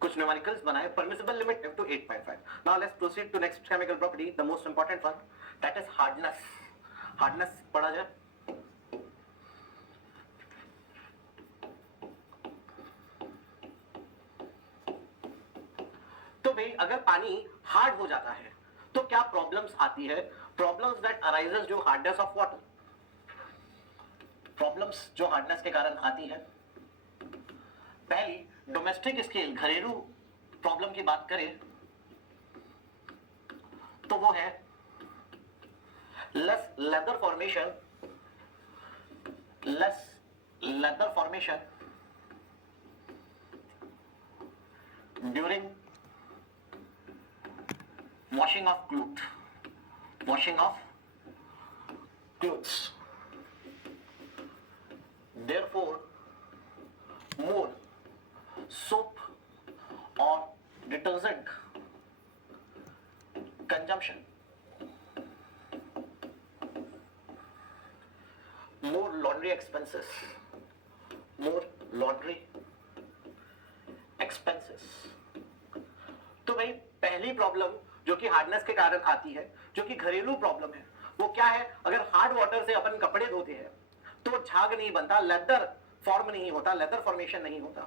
कुछ न्यूमेरिकल्स बनाए, permissible limit F to 8.5. Now let's proceed to next chemical property, the most important one, that is hardness. Hardness पढ़ा जाए. तो भाई अगर पानी हार्ड हो जाता है तो क्या प्रॉब्लम्स आती है? प्रॉब्लम्स दैट अराइजेस जो हार्डनेस ऑफ वाटर, प्रॉब्लम्स जो हार्डनेस के कारण आती है. पहली डोमेस्टिक स्केल घरेलू प्रॉब्लम की बात करें तो वो है less leather formation during washing of clothes. Therefore, more soap or detergent consumption, more laundry expenses. तो भाई पहली प्रॉब्लम जो कि हार्डनेस के कारण आती है, जो कि घरेलू प्रॉब्लम है, वो क्या है? अगर हार्ड वाटर से अपन कपड़े धोते हैं तो झाग नहीं बनता, लेदर फॉर्म नहीं होता, लेदर फॉर्मेशन नहीं होता,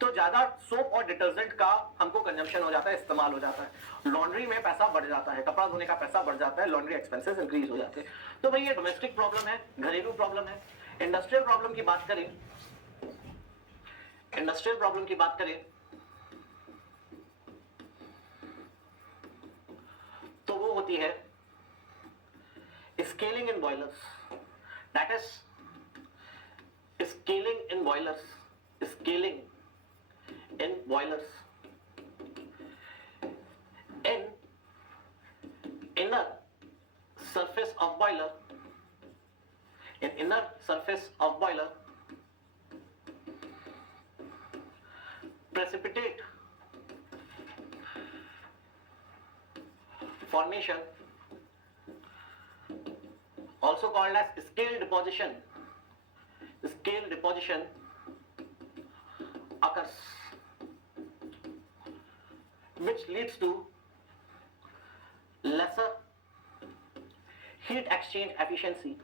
तो ज्यादा सोप और डिटर्जेंट का हमको कंजम्पशन हो जाता है, इस्तेमाल हो जाता है. लॉन्ड्री में पैसा बढ़ जाता है, कपड़ा धोने का पैसा बढ़ जाता है, लॉन्ड्री एक्सपेंसेस इंक्रीज हो जाते हैं. तो भाई ये डोमेस्टिक प्रॉब्लम है, घरेलू प्रॉब्लम है. इंडस्ट्रियल प्रॉब्लम की बात करें, तो वो होती है scaling in boilers. That is scaling in boilers in inner surface of boiler, precipitate formation, also called as scale deposition occurs, which leads to lesser heat exchange efficiency,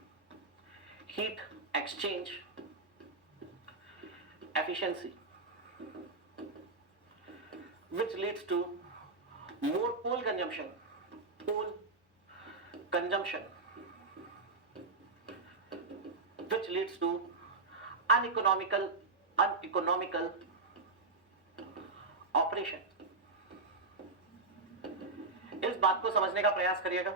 which leads to more coal consumption, which leads to uneconomical operation. इस बात को समझने का प्रयास करिएगा.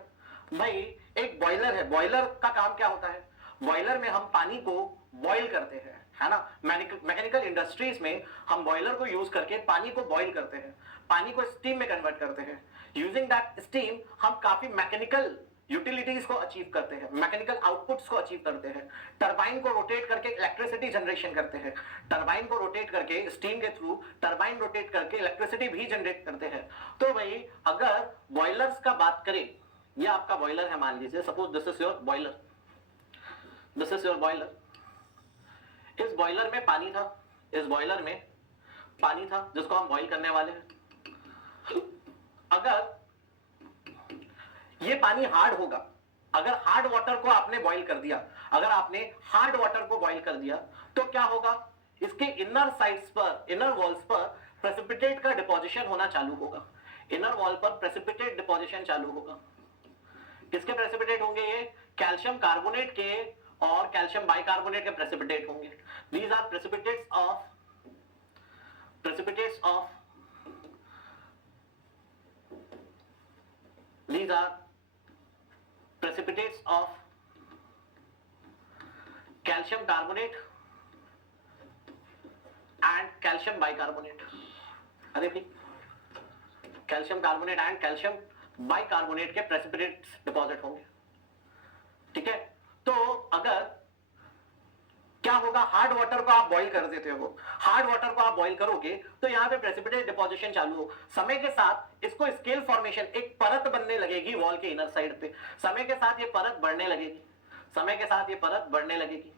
भाई एक boiler है, बॉयलर का काम क्या होता है? बॉयलर में हम पानी को बॉईल करते हैं, है ना. मैकेनिकल इंडस्ट्रीज में हम बॉयलर को यूज करके पानी को बॉईल करते हैं, पानी को स्टीम में कन्वर्ट करते हैं. यूजिंग दैट स्टीम हम काफी मैकेनिकल यूटिलिटीज को अचीव करते हैं, मैकेनिकल आउटपुट्स को अचीव करते हैं. टरबाइन को रोटेट करके इलेक्ट्रिसिटी जनरेशन करते हैं, टरबाइन को रोटेट करके स्टीम के थ्रू टरबाइन रोटेट करके इलेक्ट्रिसिटी भी जनरेट करते हैं. तो भाई अगर बॉयलर्स का बात करें, ये आपका बॉयलर है, मान लीजिए suppose this is your boiler. इस बॉयलर में पानी था, जिसको हम बॉईल करने वाले हैं. अगर ये पानी हार्ड होगा, अगर हार्ड वाटर को आपने बॉईल कर दिया, तो क्या होगा? इसके इनर साइड्स पर, इनर वॉल्स पर प्रेसिपिटेट का डिपोजिशन होना चालू होगा. इनर वॉल पर प्रेसिपिटेट डिपोजिशन चालू होगा. किसके प्रेसिपिटेट होंगे? ये कैल्शियम कार्बोनेट के और कैल्शियम बाइकार्बोनेट के प्रेसिपिटेट होंगे. These are precipitates of calcium carbonate and calcium bicarbonate. अरे भाई calcium carbonate and calcium bicarbonate के प्रेसिपिटेट्स डिपॉजिट होंगे. ठीक है. तो अगर क्या होगा? हार्ड वाटर को आप बॉईल कर देते हो, हार्ड वाटर को आप बॉईल करोगे तो यहाँ पे प्रेसिपिटेट डिपोजिशन चालू हो. समय के साथ इसको स्केल फॉर्मेशन, एक परत बनने लगेगी वॉल के इनर साइड पे. समय के साथ ये परत बढ़ने लगेगी.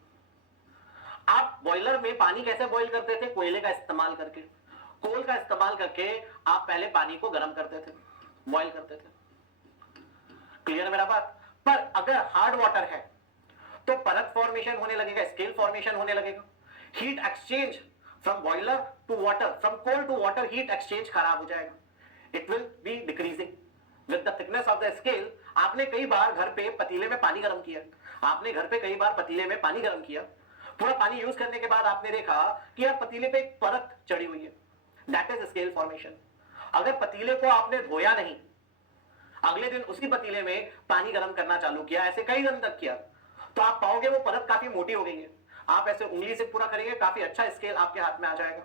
आप बॉयलर में पानी कैसे बॉईल करते थे? कोयले का इस्तेमाल करके. कोल का इस्तेमाल करके आप पहले पानी को गर्म करते थे, बॉईल करते थे। क्लियर है मेरा बात? पर अगर हार्ड वाटर है तो परत फॉर्मेशन होने लगेगा, स्केल फॉर्मेशन होने लगेगा, heat exchange from boiler to water, from coal to water heat exchange खराब हो जाएगा, it will be decreasing with the thickness of the scale. आपने कई बार घर पे पतीले में पानी गर्म किया, आपने घर पे कई बार पतीले में पानी गर्म किया, पूरा पानी यूज करने के बाद आपने देखा कि यार पतीले पे एक परत चढ़ी हुई है, दैट इज स्केल फॉर्मेशन। अगर पतीले को आपने धोया नहीं, अगले दिन उसी पतीले में पानी गर्म करना चालू किया, ऐसे कई दिन तक किया, तो आप पाओगे वो परत काफी मोटी हो गई है। आप ऐसे उंगली से पूरा करेंगे, काफी अच्छा स्केल आपके हाथ में आ जाएगा,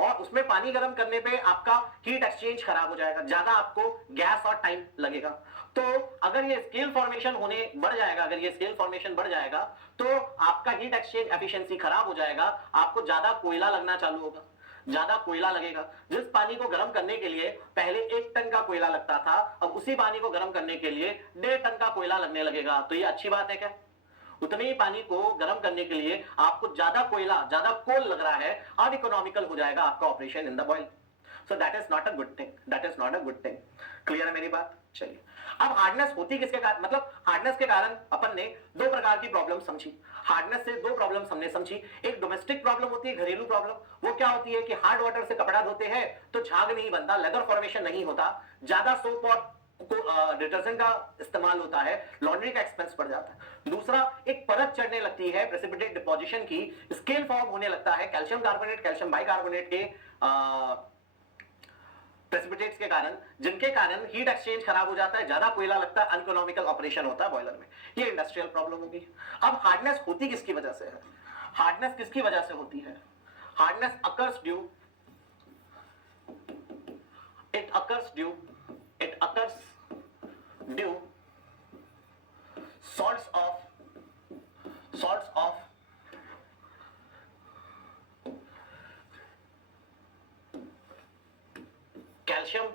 और उसमें पानी गर्म करने पे आपका हीट एक्सचेंज खराब हो जाएगा, ज्यादा आपको गैस और टाइम लगेगा। तो अगर ये स्केल फॉर्मेशन होने बढ़ जाएगा, अगर ये स्केल फॉर्मेशन बढ़ जाएगा तो आपका हीट एक्सचेंज एफिशिएंसी खराब हो जाएगा, आपको ज्यादा कोयला लगना चालू होगा, ज्यादा कोयला लगेगा। जिस पानी को गर्म करने के लिए पहले 1 टन का कोयला लगता था, अब उसी पानी को गर्म करने के लिए 1.5 टन का कोयला लगने लगेगा। तो ये अच्छी बात है क्या? उतने ही पानी को गर्म करने के लिए आपको ज्यादा कोयला, ज्यादा कोल लग रहा है, अनइकोनॉमिकल हो जाएगा आपका operation in the boil. So that is not a good thing, that is not a good thing. Clear है मेरी बात? चलिए, अब हार्डनेस होती किसके कारण, मतलब हार्डनेस के कारण अपन ने 2 प्रकार की प्रॉब्लम समझी। हार्डनेस से 2 प्रॉब्लम हमने समझी। एक डोमेस्टिक प्रॉब्लम होती है, घरेलू प्रॉब्लम। वो क्या होती है कि हार्ड वाटर से कपड़ा धोते हैं तो झाग नहीं बनता, लेदर फॉर्मेशन नहीं होता, ज्यादा सोप और डिटर्जेंट का इस्तेमाल होता है, लॉन्ड्री का एक्सपेंस बढ़ जाता है। दूसरा, एक परत चढ़ने लगती है प्रेसिपिटेट डिपोजिशन की, स्केल फॉर्म होने लगता है कैल्शियम कार्बोनेट, कैल्शियम बाइकार्बोनेट के प्रेसिपिटेट्स के कारण, जिनके कारण हीट एक्सचेंज खराब हो जाता है, ज्यादा कोयला लगता है, अनइकोनॉमिकल ऑपरेशन होता है बॉयलर में। ये इंडस्ट्रियल प्रॉब्लम होगी। अब हार्डनेस होती किसकी वजह से है? हार्डनेस किसकी वजह से होती है? Hardness occurs due, it occurs due, it occurs due salts of calcium,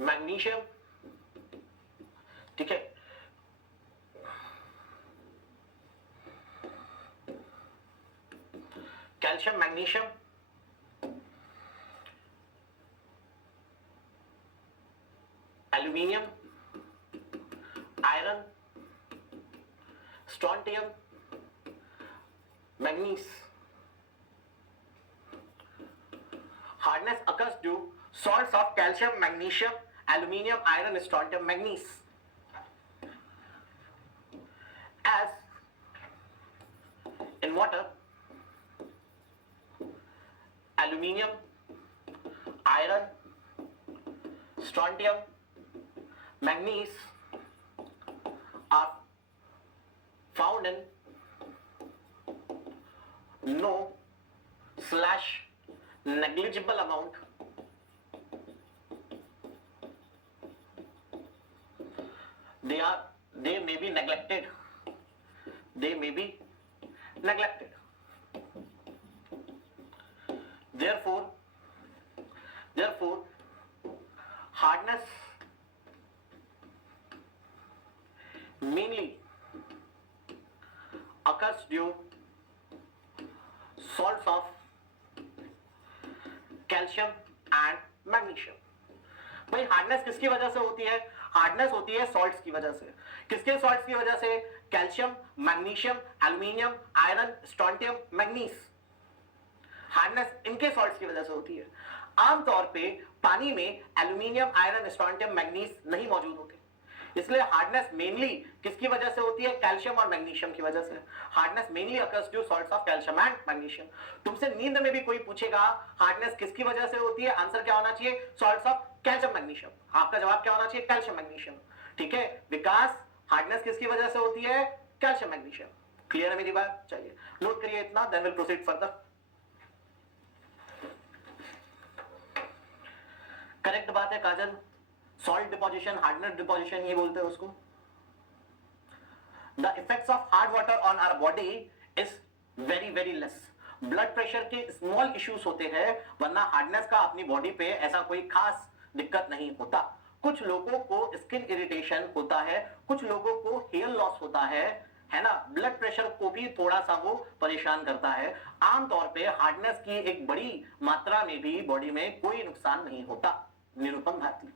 magnesium, ठीक है, calcium, magnesium, aluminium, iron, strontium, manganese. Hardness occurs due salts of calcium, magnesium, aluminium, iron, strontium, manganese. As in water, aluminium, iron, strontium, manganese are found in no / negligible amount they may be neglected, therefore hardness mainly occurs due salts of calcium and magnesium. भाई hardness किसकी वजह से होती है? Hardness होती है salts की वजह से। किसके सॉल्ट्स की वजह से? Calcium, magnesium, aluminium, iron, strontium, manganese. Hardness इनके सॉल्ट्स की वजह से होती है। आमतौर पे पानी में एल्यूमिनियम, आयरन, स्ट्रोंटियम, मैग्नीज नहीं मौजूद होते, इसलिए हार्डनेस मेनली किसकी वजह से होती है? कैल्शियम और मैग्नीशियम की वजह से। Hardness mainly occurs due salts of calcium and magnesium. तुमसे नींद में भी कोई पूछेगा हार्डनेस किसकी वजह से होती है, आंसर क्या होना चाहिए? Salts of calcium magnesium. आपका जवाब क्या होना चाहिए? Calcium magnesium. ठीक है, विकास हार्डनेस किसकी वजह से होती है? Calcium magnesium. क्लियर है मेरी बात? चलिए नोट करिए इतना, then will proceed further. Correct बात है Kajal, salt deposition, hardness deposition ये बोलते हैं उसको। The effects of hard water on our body is very very less. Blood pressure के स्मॉल इश्यूज होते हैं, वरना हार्डनेस का अपनी बॉडी पे ऐसा कोई खास दिक्कत नहीं होता। कुछ लोगों को स्किन इरिटेशन होता है, कुछ लोगों को हेयर लॉस होता है, है ना, ब्लड प्रेशर को भी थोड़ा सा वो परेशान करता है। आमतौर पे हार्डनेस की एक बड़ी मात्रा में भी बॉडी में कोई नुकसान नहीं होता। निरूपम भारती।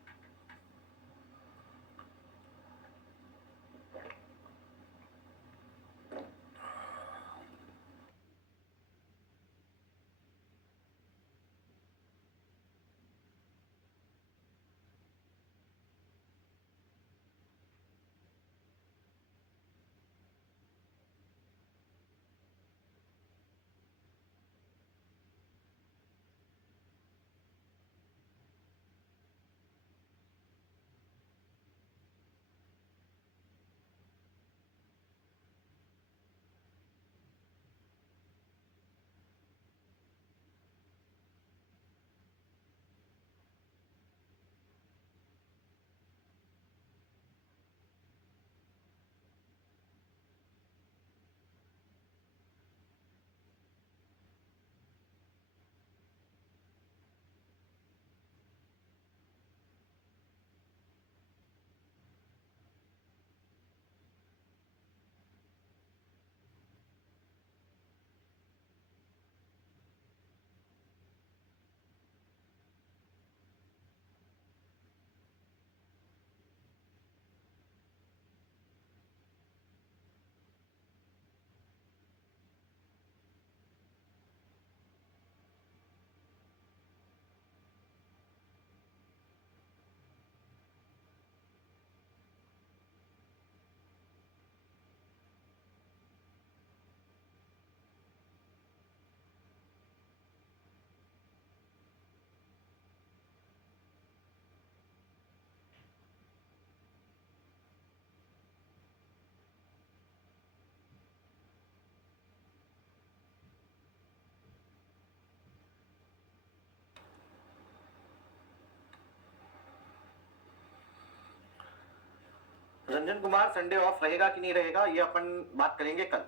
रंजन कुमार, संडे ऑफ रहेगा कि नहीं रहेगा ये अपन बात करेंगे कल,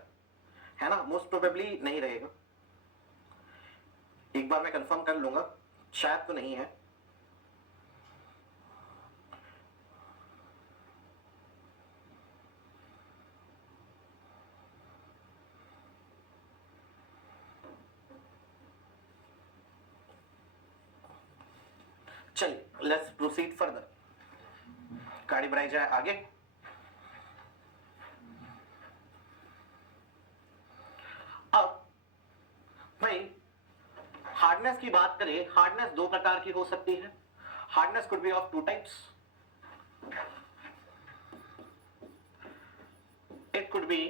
है ना। मोस्ट प्रोबेबली नहीं रहेगा, एक बार मैं कंफर्म कर लूंगा, शायद तो नहीं है। चलिए लेट्स प्रोसीड फर्दर। गाड़ी बढ़ाई जाए आगे। अब भाई हार्डनेस की बात करें, हार्डनेस दो प्रकार की हो सकती है। Hardness could be of two types. It could be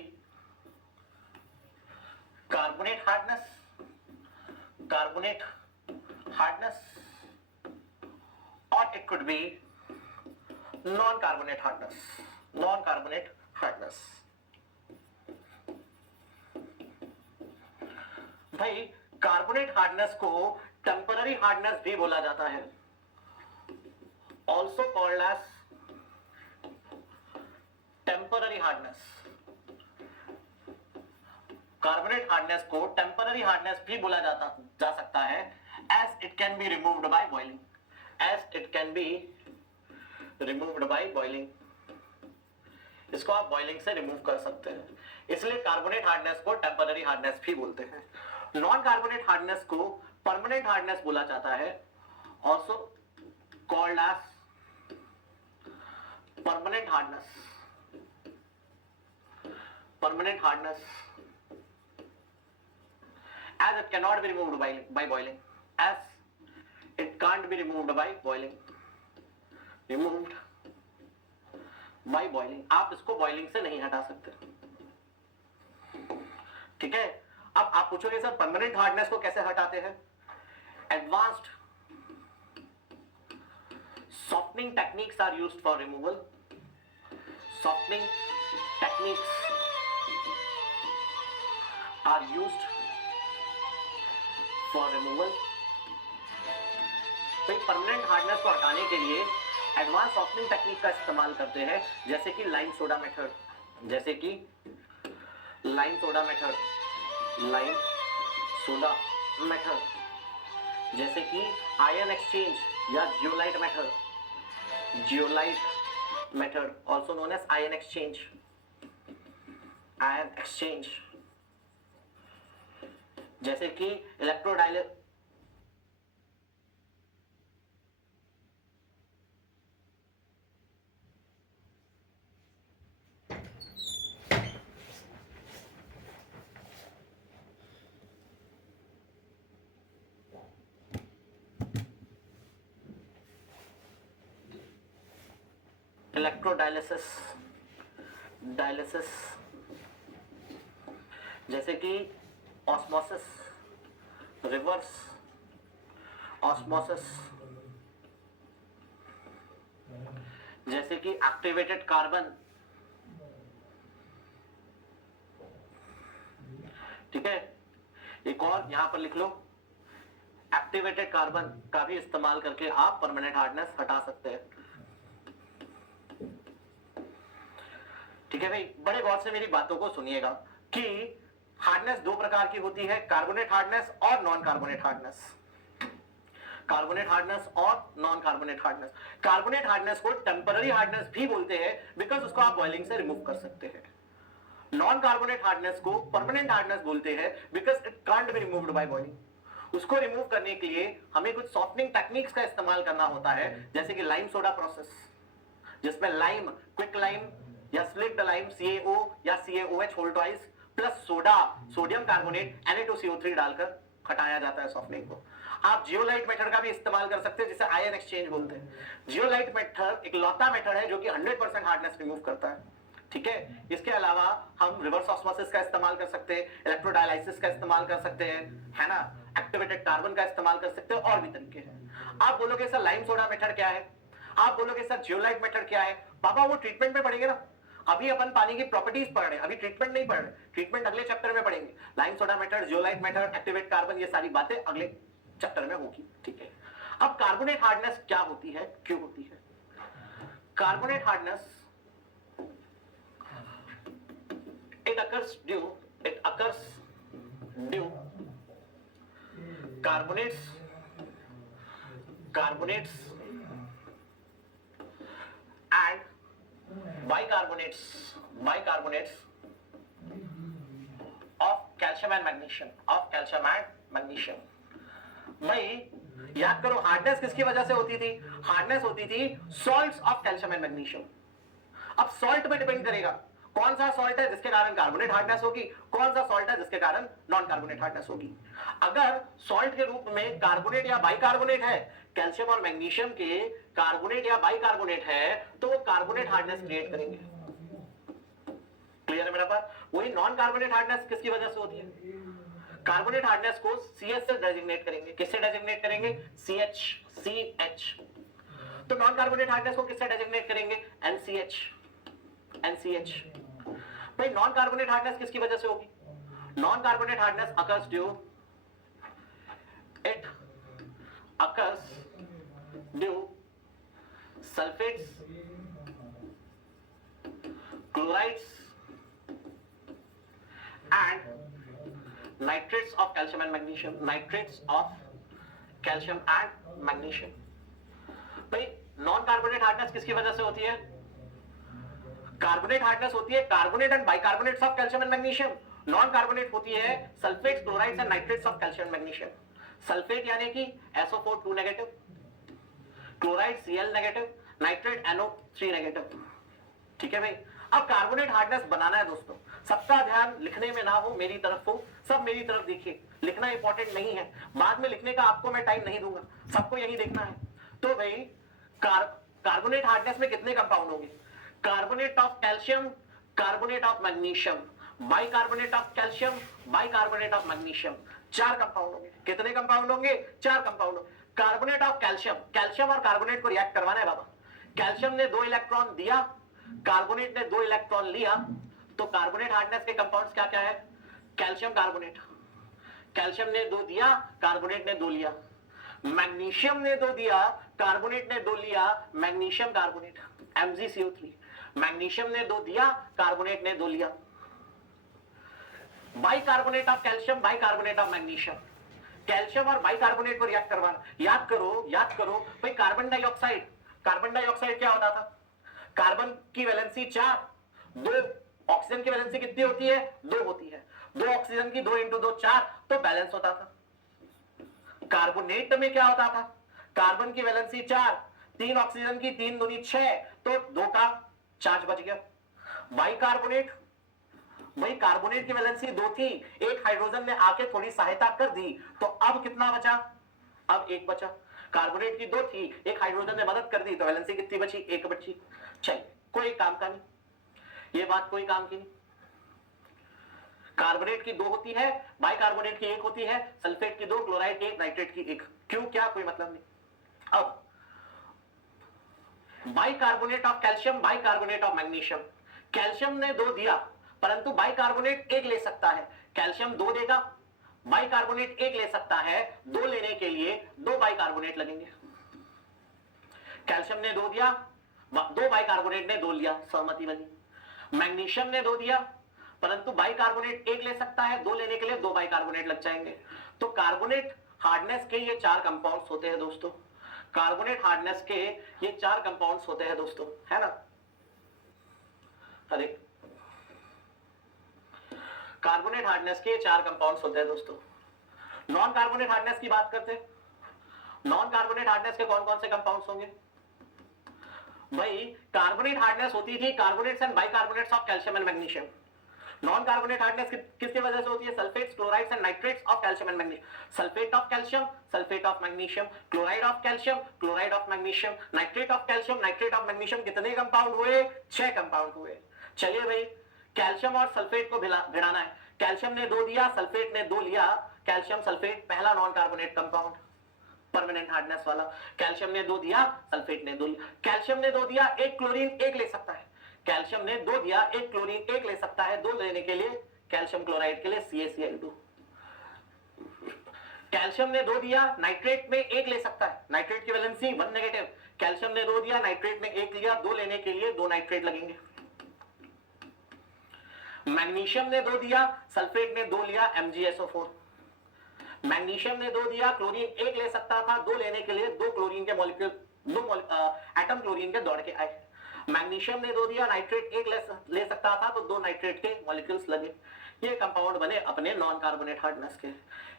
carbonate hardness, carbonate hardness, or it could be non-carbonate hardness, non-carbonate hardness। भाई कार्बोनेट हार्डनेस को टेम्पररी हार्डनेस भी बोला जाता है, also called as temporary hardness. Carbonate hardness को temporary hardness भी बोला जा सकता है, as it can be removed by boiling, as it can be removed by boiling। इसको आप बॉइलिंग से रिमूव कर सकते हैं, इसलिए कार्बोनेट हार्डनेस को टेम्पररी हार्डनेस भी बोलते हैं। नॉन कार्बोनेट हार्डनेस को परमानेंट हार्डनेस बोला जाता है, also called as permanent hardness, permanent hardness, as it cannot be removed by boiling, as it can't be removed by boiling, removed by boiling। आप इसको boiling से नहीं हटा सकते, ठीक है। अब आप पूछोगे सर परमानेंट हार्डनेस को कैसे हटाते हैं? Advanced softening techniques are used for removal, softening techniques are used for removal। तो परमानेंट हार्डनेस को हटाने के लिए एडवांस सॉफ्टनिंग टेक्निक का इस्तेमाल करते हैं, जैसे कि लाइम सोडा मेथड, जैसे कि lime soda method, lime soda method, जैसे कि आयन एक्सचेंज या zeolite method, zeolite method also known as ion exchange. Ion exchange, जैसे कि इलेक्ट्रोडाइल इलेक्ट्रोडायलिसिस, डायलिसिस, जैसे कि ऑस्मोसिस, रिवर्स ऑस्मोसिस, जैसे कि एक्टिवेटेड कार्बन, ठीक है। एक और यहां पर लिख लो, एक्टिवेटेड कार्बन का भी इस्तेमाल करके आप परमानेंट हार्डनेस हटा सकते हैं, ठीक है भाई। बड़े गौर से मेरी बातों को सुनिएगा कि हार्डनेस दो प्रकार की होती है, कार्बोनेट हार्डनेस और non carbonate hardness. Carbonate hardness और non carbonate hardness. Carbonate hardness को टेम्पररी हार्डनेस भी बोलते हैं बिकॉज उसको आप बॉइलिंग से रिमूव कर सकते हैं। नॉन कार्बोनेट हार्डनेस को परमानेंट हार्डनेस बोलते हैं because it can't be removed by boiling. उसको रिमूव करने के लिए हमें कुछ सॉफ्टनिंग टेक्निक्स का इस्तेमाल करना होता है, जैसे कि लाइम सोडा प्रोसेस, जिसमें लाइम, क्विक लाइम या स्लिक्ड लाइम CaO या CaOH whole twice plus soda, sodium carbonate Na2CO3 डालकर हटाया जाता है सॉफ्टनिंग को। आप जियोलाइट मेथड का भी इस्तेमाल कर सकते हैं, जिसे आयन एक्सचेंज बोलते हैं। जियोलाइट मेथड एक लौता मेथड है जो कि 100% हार्डनेस रिमूव करता है, ठीक है। इसके अलावा हम रिवर्स ऑस्मोसिस का इस्तेमाल कर सकते हैं, इलेक्ट्रोडायलिसिस का इस्तेमाल कर सकते हैं, है ना, एक्टिवेटेड कार्बन का इस्तेमाल कर सकते हैं, और भी तरीके हैं। आप बोलोगे सर लाइम सोडा मेथड क्या है, आप बोलोगे सर जियोलाइट मेथड क्या है, पापा वो ट्रीटमेंट में पढ़ेंगे ना। अभी अपन पानी की प्रॉपर्टीज पढ़ रहे हैं, अभी ट्रीटमेंट नहीं पढ़ रहे, ट्रीटमेंट अगले चैप्टर में पढ़ेंगे। Lime soda method, zeolite method, activate carbon, ये सारी बातें अगले चैप्टर में होगी, ठीक है। अब कार्बोनेट हार्डनेस क्या होती है, क्यों होती है? Carbonate hardness it occurs due carbonates and bicarbonates of calcium and magnesium, भाई याद करो हार्डनेस किसकी वजह से होती थी? हार्डनेस होती थी salts of calcium and magnesium. अब सॉल्ट पे डिपेंड करेगा कौन सा सॉल्ट है जिसके कारण कार्बोनेट हार्डनेस होगी, कौन सा सॉल्ट है जिसके कारण नॉन कार्बोनेट हार्डनेस होगी। अगर सॉल्ट के रूप में कार्बोनेट या बाइकार्बोनेट है, कैल्शियम और मैग्नीशियम के कार्बोनेट या बाइकार्बोनेट है, तो वो कार्बोनेट हार्डनेस क्रिएट करेंगे। क्लियर है मेरा बात? वही नॉन कार्बोनेट हार्डनेस किसकी वजह से होती है? कार्बोनेट हार्डनेस को CH से डेजिग्नेट करेंगे। किससे डेजिग्नेट करेंगे? CH। तो नॉन कार्बोनेट हार्डनेस को किससे डेजिग्नेट करेंगे? NCH। भाई नॉन कार्बोनेट हार्डनेस किसकी वजह से होगी? Non carbonate hardness occurs due sulphates, chlorides and nitrates of calcium and magnesium, भाई नॉन कार्बोनेट हार्डनेस किसकी वजह से होती है? कार्बोनेट हार्डनेस होती है carbonate and bicarbonates of calcium and magnesium. Non carbonate होती है sulphates, chlorides and nitrates of calcium and magnesium. Sulphate यानी कि SO4 2 negative, chloride Cl negative, nitrate NO3 negative, ठीक है भाई। अब कार्बोनेट हार्डनेस बनाना है दोस्तों, सबका ध्यान लिखने में ना हो, मेरी तरफ हो, सब मेरी तरफ देखिए। लिखना इंपॉर्टेंट नहीं है, बाद में लिखने का आपको मैं टाइम नहीं दूंगा, सबको यही देखना है। तो भाई कार्बोनेट हार्डनेस में कितने कंपाउंड होंगे? Carbonate of calcium, carbonate of magnesium, bicarbonate of calcium, bicarbonate of magnesium, 4 compound होंगे। कितने कंपाउंड होंगे? 4 compound. Carbonate of calcium, calcium और कार्बोनेट को रिएक्ट करवाना है बाबा। कैल्शियम ने 2 इलेक्ट्रॉन दिया, कार्बोनेट ने 2 इलेक्ट्रॉन लिया, तो कार्बोनेट हार्डनेस के कंपाउंड्स क्या क्या है? कैल्शियम कार्बोनेट, कैल्शियम ने 2 दिया, कार्बोनेट ने 2 लिया। मैग्नीशियम ने 2 दिया, कार्बोनेट ने 2 लिया, मैग्नीशियम कार्बोनेट MgCO3। मैग्नीशियम ने 2 दिया, कार्बोनेट ने 2 लिया। Bicarbonate of calcium, bicarbonate of magnesium, calcium और बाइकार्बोनेट को रिएक्ट करवाना। याद करो भाई, कार्बन डाइऑक्साइड क्या होता था? कार्बन की वैलेंसी 4, 2 ऑक्सीजन की वैलेंसी कितनी होती है? 2 होती है। 2 ऑक्सीजन की 2 इंटू 2 4, तो बैलेंस होता था। कार्बोनेट में क्या होता था? कार्बन की वैलेंसी 4, 3 ऑक्सीजन की 3 दूनी 6, तो 2 का चार्ज बच गया। बाइकार्बोनेट, भाई कार्बोनेट की वैलेंसी 2 थी, एक हाइड्रोजन ने आके थोड़ी सहायता कर दी, तो अब कितना बचा? अब 1 बचा। कार्बोनेट की 2 थी, एक हाइड्रोजन ने मदद कर दी, तो वैलेंसी कितनी बची? 1 बची। चल, कोई काम का नहीं, ये बात कोई काम की नहीं। कार्बोनेट की 2 होती है, बाइकार्बोनेट की 1 होती है, सल्फेट की 2, क्लोराइड की 1, नाइट्रेट की 1। क्यों, क्या, कोई मतलब नहीं। अब bicarbonate of calcium, bicarbonate of magnesium, calcium ने 2 दिया, परंतु बाइकार्बोनेट 1 ले सकता है। कैल्शियम 2 देगा, बाइकार्बोनेट 1 ले सकता है, 2 लेने के लिए 2 बाइकार्बोनेट लगेंगे। कैल्शियम ने 2 दिया, 2 बाइकार्बोनेट ने 2 लिया, सहमति बनी। मैग्नीशियम ने 2 दिया, परंतु बाइकार्बोनेट 1 ले सकता है, 2 लेने के लिए 2 बाइकार्बोनेट लग जाएंगे। तो कार्बोनेट हार्डनेस के ये 4 कंपाउंड्स होते हैं दोस्तों। कार्बोनेट हार्डनेस के ये 4 कंपाउंड्स होते हैं दोस्तों, है ना? अरे कार्बोनेट हार्डनेस के 4 कंपाउंड्स होते हैं दोस्तों। नॉन कार्बोनेट हार्डनेस की बात करते हैं। नॉन कार्बोनेट हार्डनेस के कौन कौन से कंपाउंड्स होंगे? भाई कार्बोनेट हार्डनेस होती थी carbonates and bicarbonates of calcium and magnesium. Non carbonate hardness किसकी वजह से होती है? Sulphates, chlorides and nitrates of calcium and magnesium. Sulphate of calcium, sulphate of magnesium, chloride of calcium, chloride of magnesium, nitrate of calcium, nitrate of magnesium. कितने compound हुए? 6 compound हुए। चलिए भाई, कैल्शियम और सल्फेट को भिड़ाना है। कैल्शियम ने 2 दिया, सल्फेट ने 2 लिया। कैल्शियम सल्फेट पहला non carbonate compound, permanent hardness वाला। कैल्शियम ने 2 दिया, सल्फेट ने 2 लिया। कैल्शियम ने 2 दिया, एक क्लोरीन 1 ले सकता है। कैल्शियम ने 2 दिया, एक क्लोरीन 1 ले सकता है, 2 लेने के लिए कैल्शियम क्लोराइड के लिए CaCl2। कैल्शियम ने 2 दिया, नाइट्रेट में 1 ले सकता है, नाइट्रेट की वैलेंसी 1 नेगेटिव। कैल्शियम ने 2 दिया, नाइट्रेट में 1 लिया, 2 लेने के लिए 2 नाइट्रेट लगेंगे। मैग्नीशियम ने 2 दिया, सल्फेट ने 2 लिया, MgSO4। मैग्नीशियम ने 2 दिया, क्लोरीन 1 ले सकता था, 2 लेने के लिए 2 क्लोरीन के मॉलिक्यूल, 2 एटम क्लोरीन के दौड़ के आए। मैग्नीशियम ने 2 दिया, नाइट्रेट 1 ले सकता था, तो 2 नाइट्रेट के मॉलिक्यूल्स लगे। ये कंपाउंड बने अपने नॉन कार्बोनेट हार्डनेस के।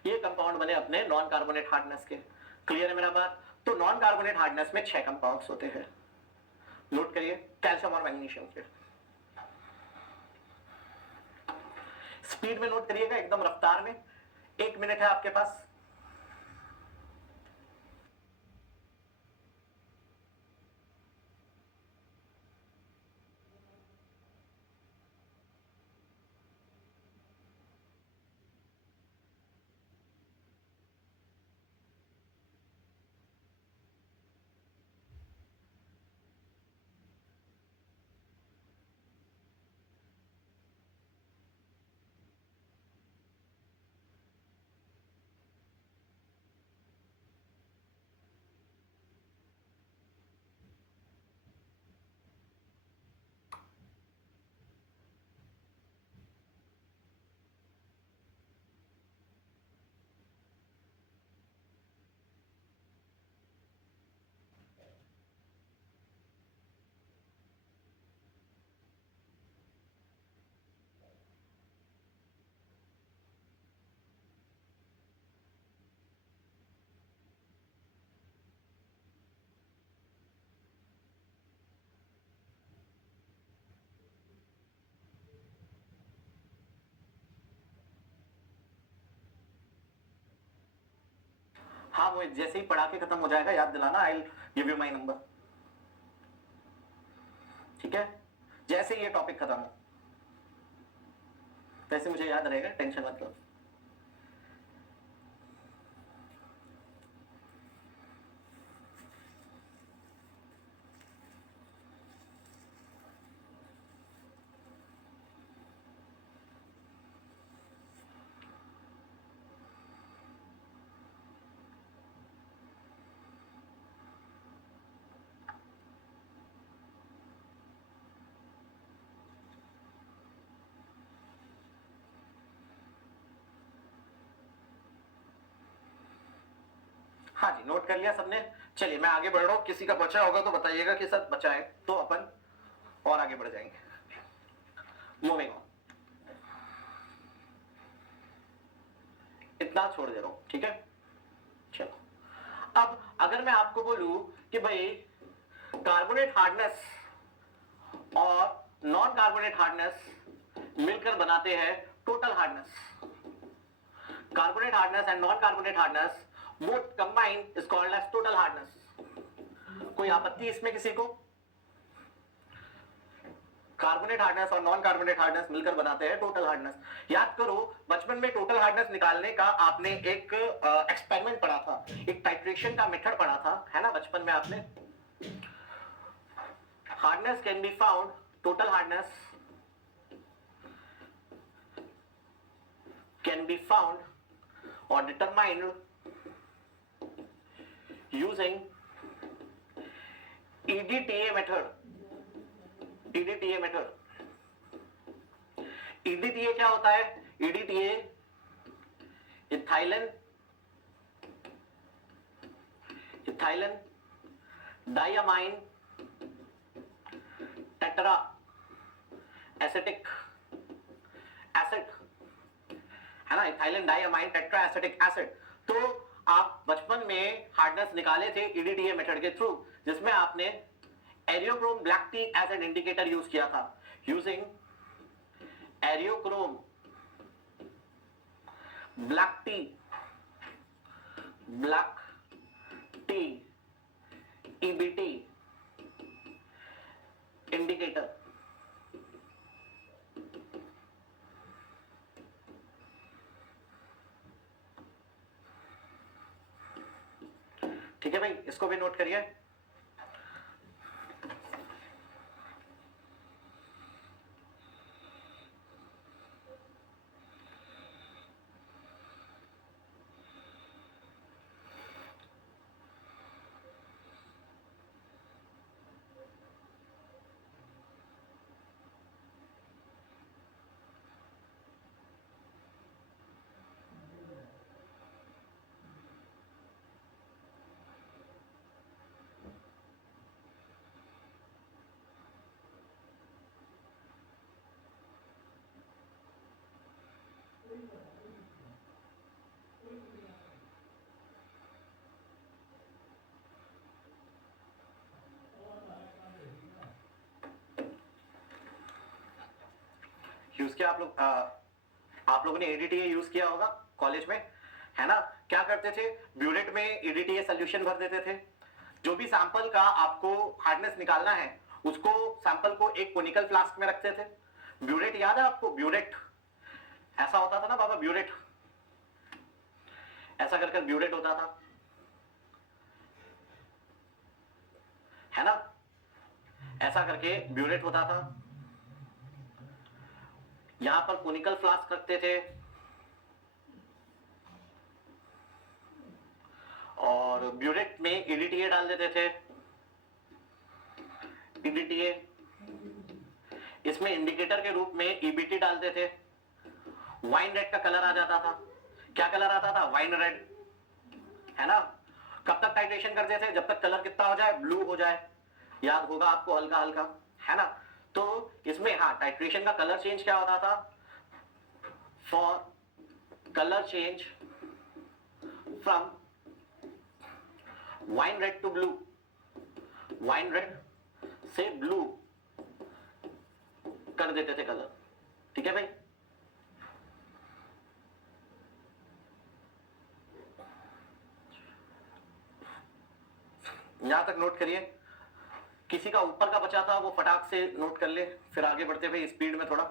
ये कंपाउंड बने अपने नॉन कार्बोनेट हार्डनेस के। क्लियर है मेरा बात? तो नॉन कार्बोनेट हार्डनेस में 6 कंपाउंड्स होते हैं। नोट करिए, कैल्शियम और मैग्नीशियम के। स्पीड में नोट करिएगा, एकदम रफ्तार में। 1 मिनट है आपके पास। हाँ, वो जैसे ही पढ़ा के खत्म हो जाएगा याद दिलाना, I will give you my number. ठीक है, जैसे ही ये टॉपिक खत्म हो वैसे मुझे याद रहेगा, टेंशन मत लो। हाँ जी, नोट कर लिया सबने? चलिए मैं आगे बढ़ रहा हूँ, किसी का बचा होगा तो बताइएगा कि सर बचा है, तो अपन और आगे बढ़ जाएंगे। मूविंग ऑन, इतना छोड़ दे रहा हूं, ठीक है। चलो अब अगर मैं आपको बोलूं कि भाई कार्बोनेट हार्डनेस और नॉन कार्बोनेट हार्डनेस मिलकर बनाते हैं total hardness, carbonate hardness and non carbonate hardness both combined is called as total hardness, कोई आपत्ति इसमें किसी को? कार्बोनेट हार्डनेस और नॉन कार्बोनेट हार्डनेस मिलकर बनाते हैं टोटल हार्डनेस। याद करो बचपन में टोटल हार्डनेस निकालने का आपने एक एक्सपेरिमेंट पढ़ा था, एक टाइट्रेशन का मेथड पढ़ा था, है ना बचपन में आपने। Hardness can be found, total hardness can be found or determined using EDTA method। EDTA method, EDTA क्या होता है? EDTA ethylene diamine tetra acetic acid, है ना, ethylene diamine tetra acetic acid. तो आप बचपन में हार्डनेस निकाले थे EDTA मेथड के थ्रू, जिसमें आपने eriochrome black T as an indicator use किया था। Using eriochrome black T EBT indicator. ठीक है भाई, इसको भी नोट करिए। यूज किया आप लोगों ने EDTA यूज किया होगा कॉलेज में, है ना। क्या करते थे, ब्यूरेट में EDTA सॉल्यूशन भर देते थे। जो भी सैंपल का आपको हार्डनेस निकालना है उसको सैंपल को एक कोनिकल फ्लास्क में रखते थे। ब्यूरेट याद है आपको? ब्यूरेट ऐसा होता था ना बाबा, ब्यूरेट ऐसा कर ब्यूरेट होता था, है ना, ऐसा करके ब्यूरेट होता था। यहां पर कोनिकल फ्लास्क रखते थे और ब्यूरेट में EDTA डाल देते थे। EDTA इसमें इंडिकेटर के रूप में EBT डालते थे। वाइन रेड का कलर आ जाता था। क्या कलर आता था? वाइन रेड, है ना। कब तक टाइट्रेशन करते थे? जब तक कलर कितना हो जाए? ब्लू हो जाए। याद होगा आपको हल्का हल्का, है ना। तो इसमें हाँ, टाइट्रेशन का कलर चेंज क्या होता था? For colour change from wine red to blue, wine red से ब्लू कर देते थे कलर। ठीक है भाई। यहां तक नोट करिए। किसी का ऊपर का बचा था वो फटाक से नोट कर ले, फिर आगे बढ़ते भाई स्पीड में थोड़ा।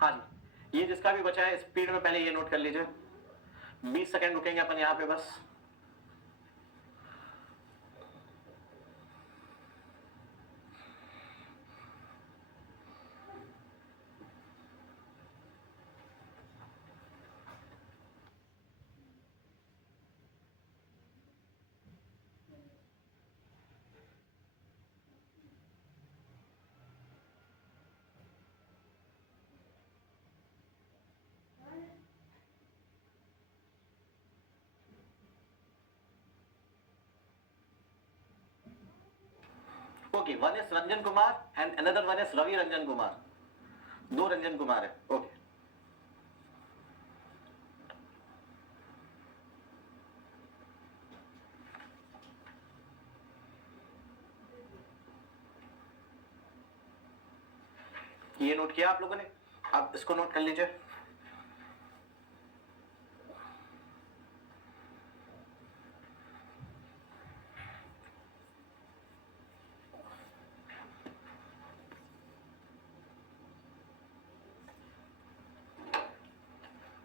हाँ जी, ये जिसका भी बचा है स्पीड में पहले ये नोट कर लीजिए। 20 सेकंड रुकेंगे अपन यहाँ पे बस। Okay, one is Ranjan Kumar and another one is Ravi Ranjan Kumar. 2 Ranjan Kumar है, ओके। ये नोट किया आप लोगों ने, आप इसको नोट कर लीजिए।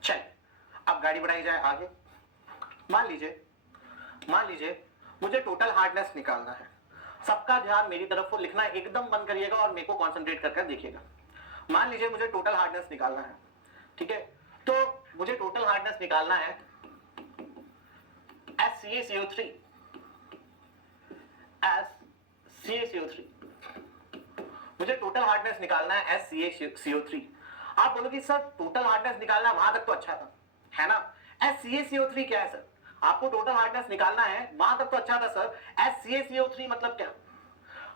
चल अब गाड़ी बढ़ाई जाए आगे। मान लीजिए मुझे टोटल हार्डनेस निकालना है। सबका ध्यान मेरी तरफ को लिखना एकदम बंद करिएगा और मेरे को कंसंट्रेट कर देखिएगा। मान लीजिए मुझे टोटल हार्डनेस निकालना है, ठीक है? तो मुझे टोटल हार्डनेस निकालना है SCaCO3 SCaCO3। मुझे टोटल हार्डनेस निकालना है SCaCO3। आप बोलोगे सर टोटल हार्डनेस निकालना वहां तक तो अच्छा था, है ना? SCaCO3 क्या है सर? आपको टोटल हार्डनेस निकालना है, वहां तक तो अच्छा था सर। SCaCO3 मतलब क्या?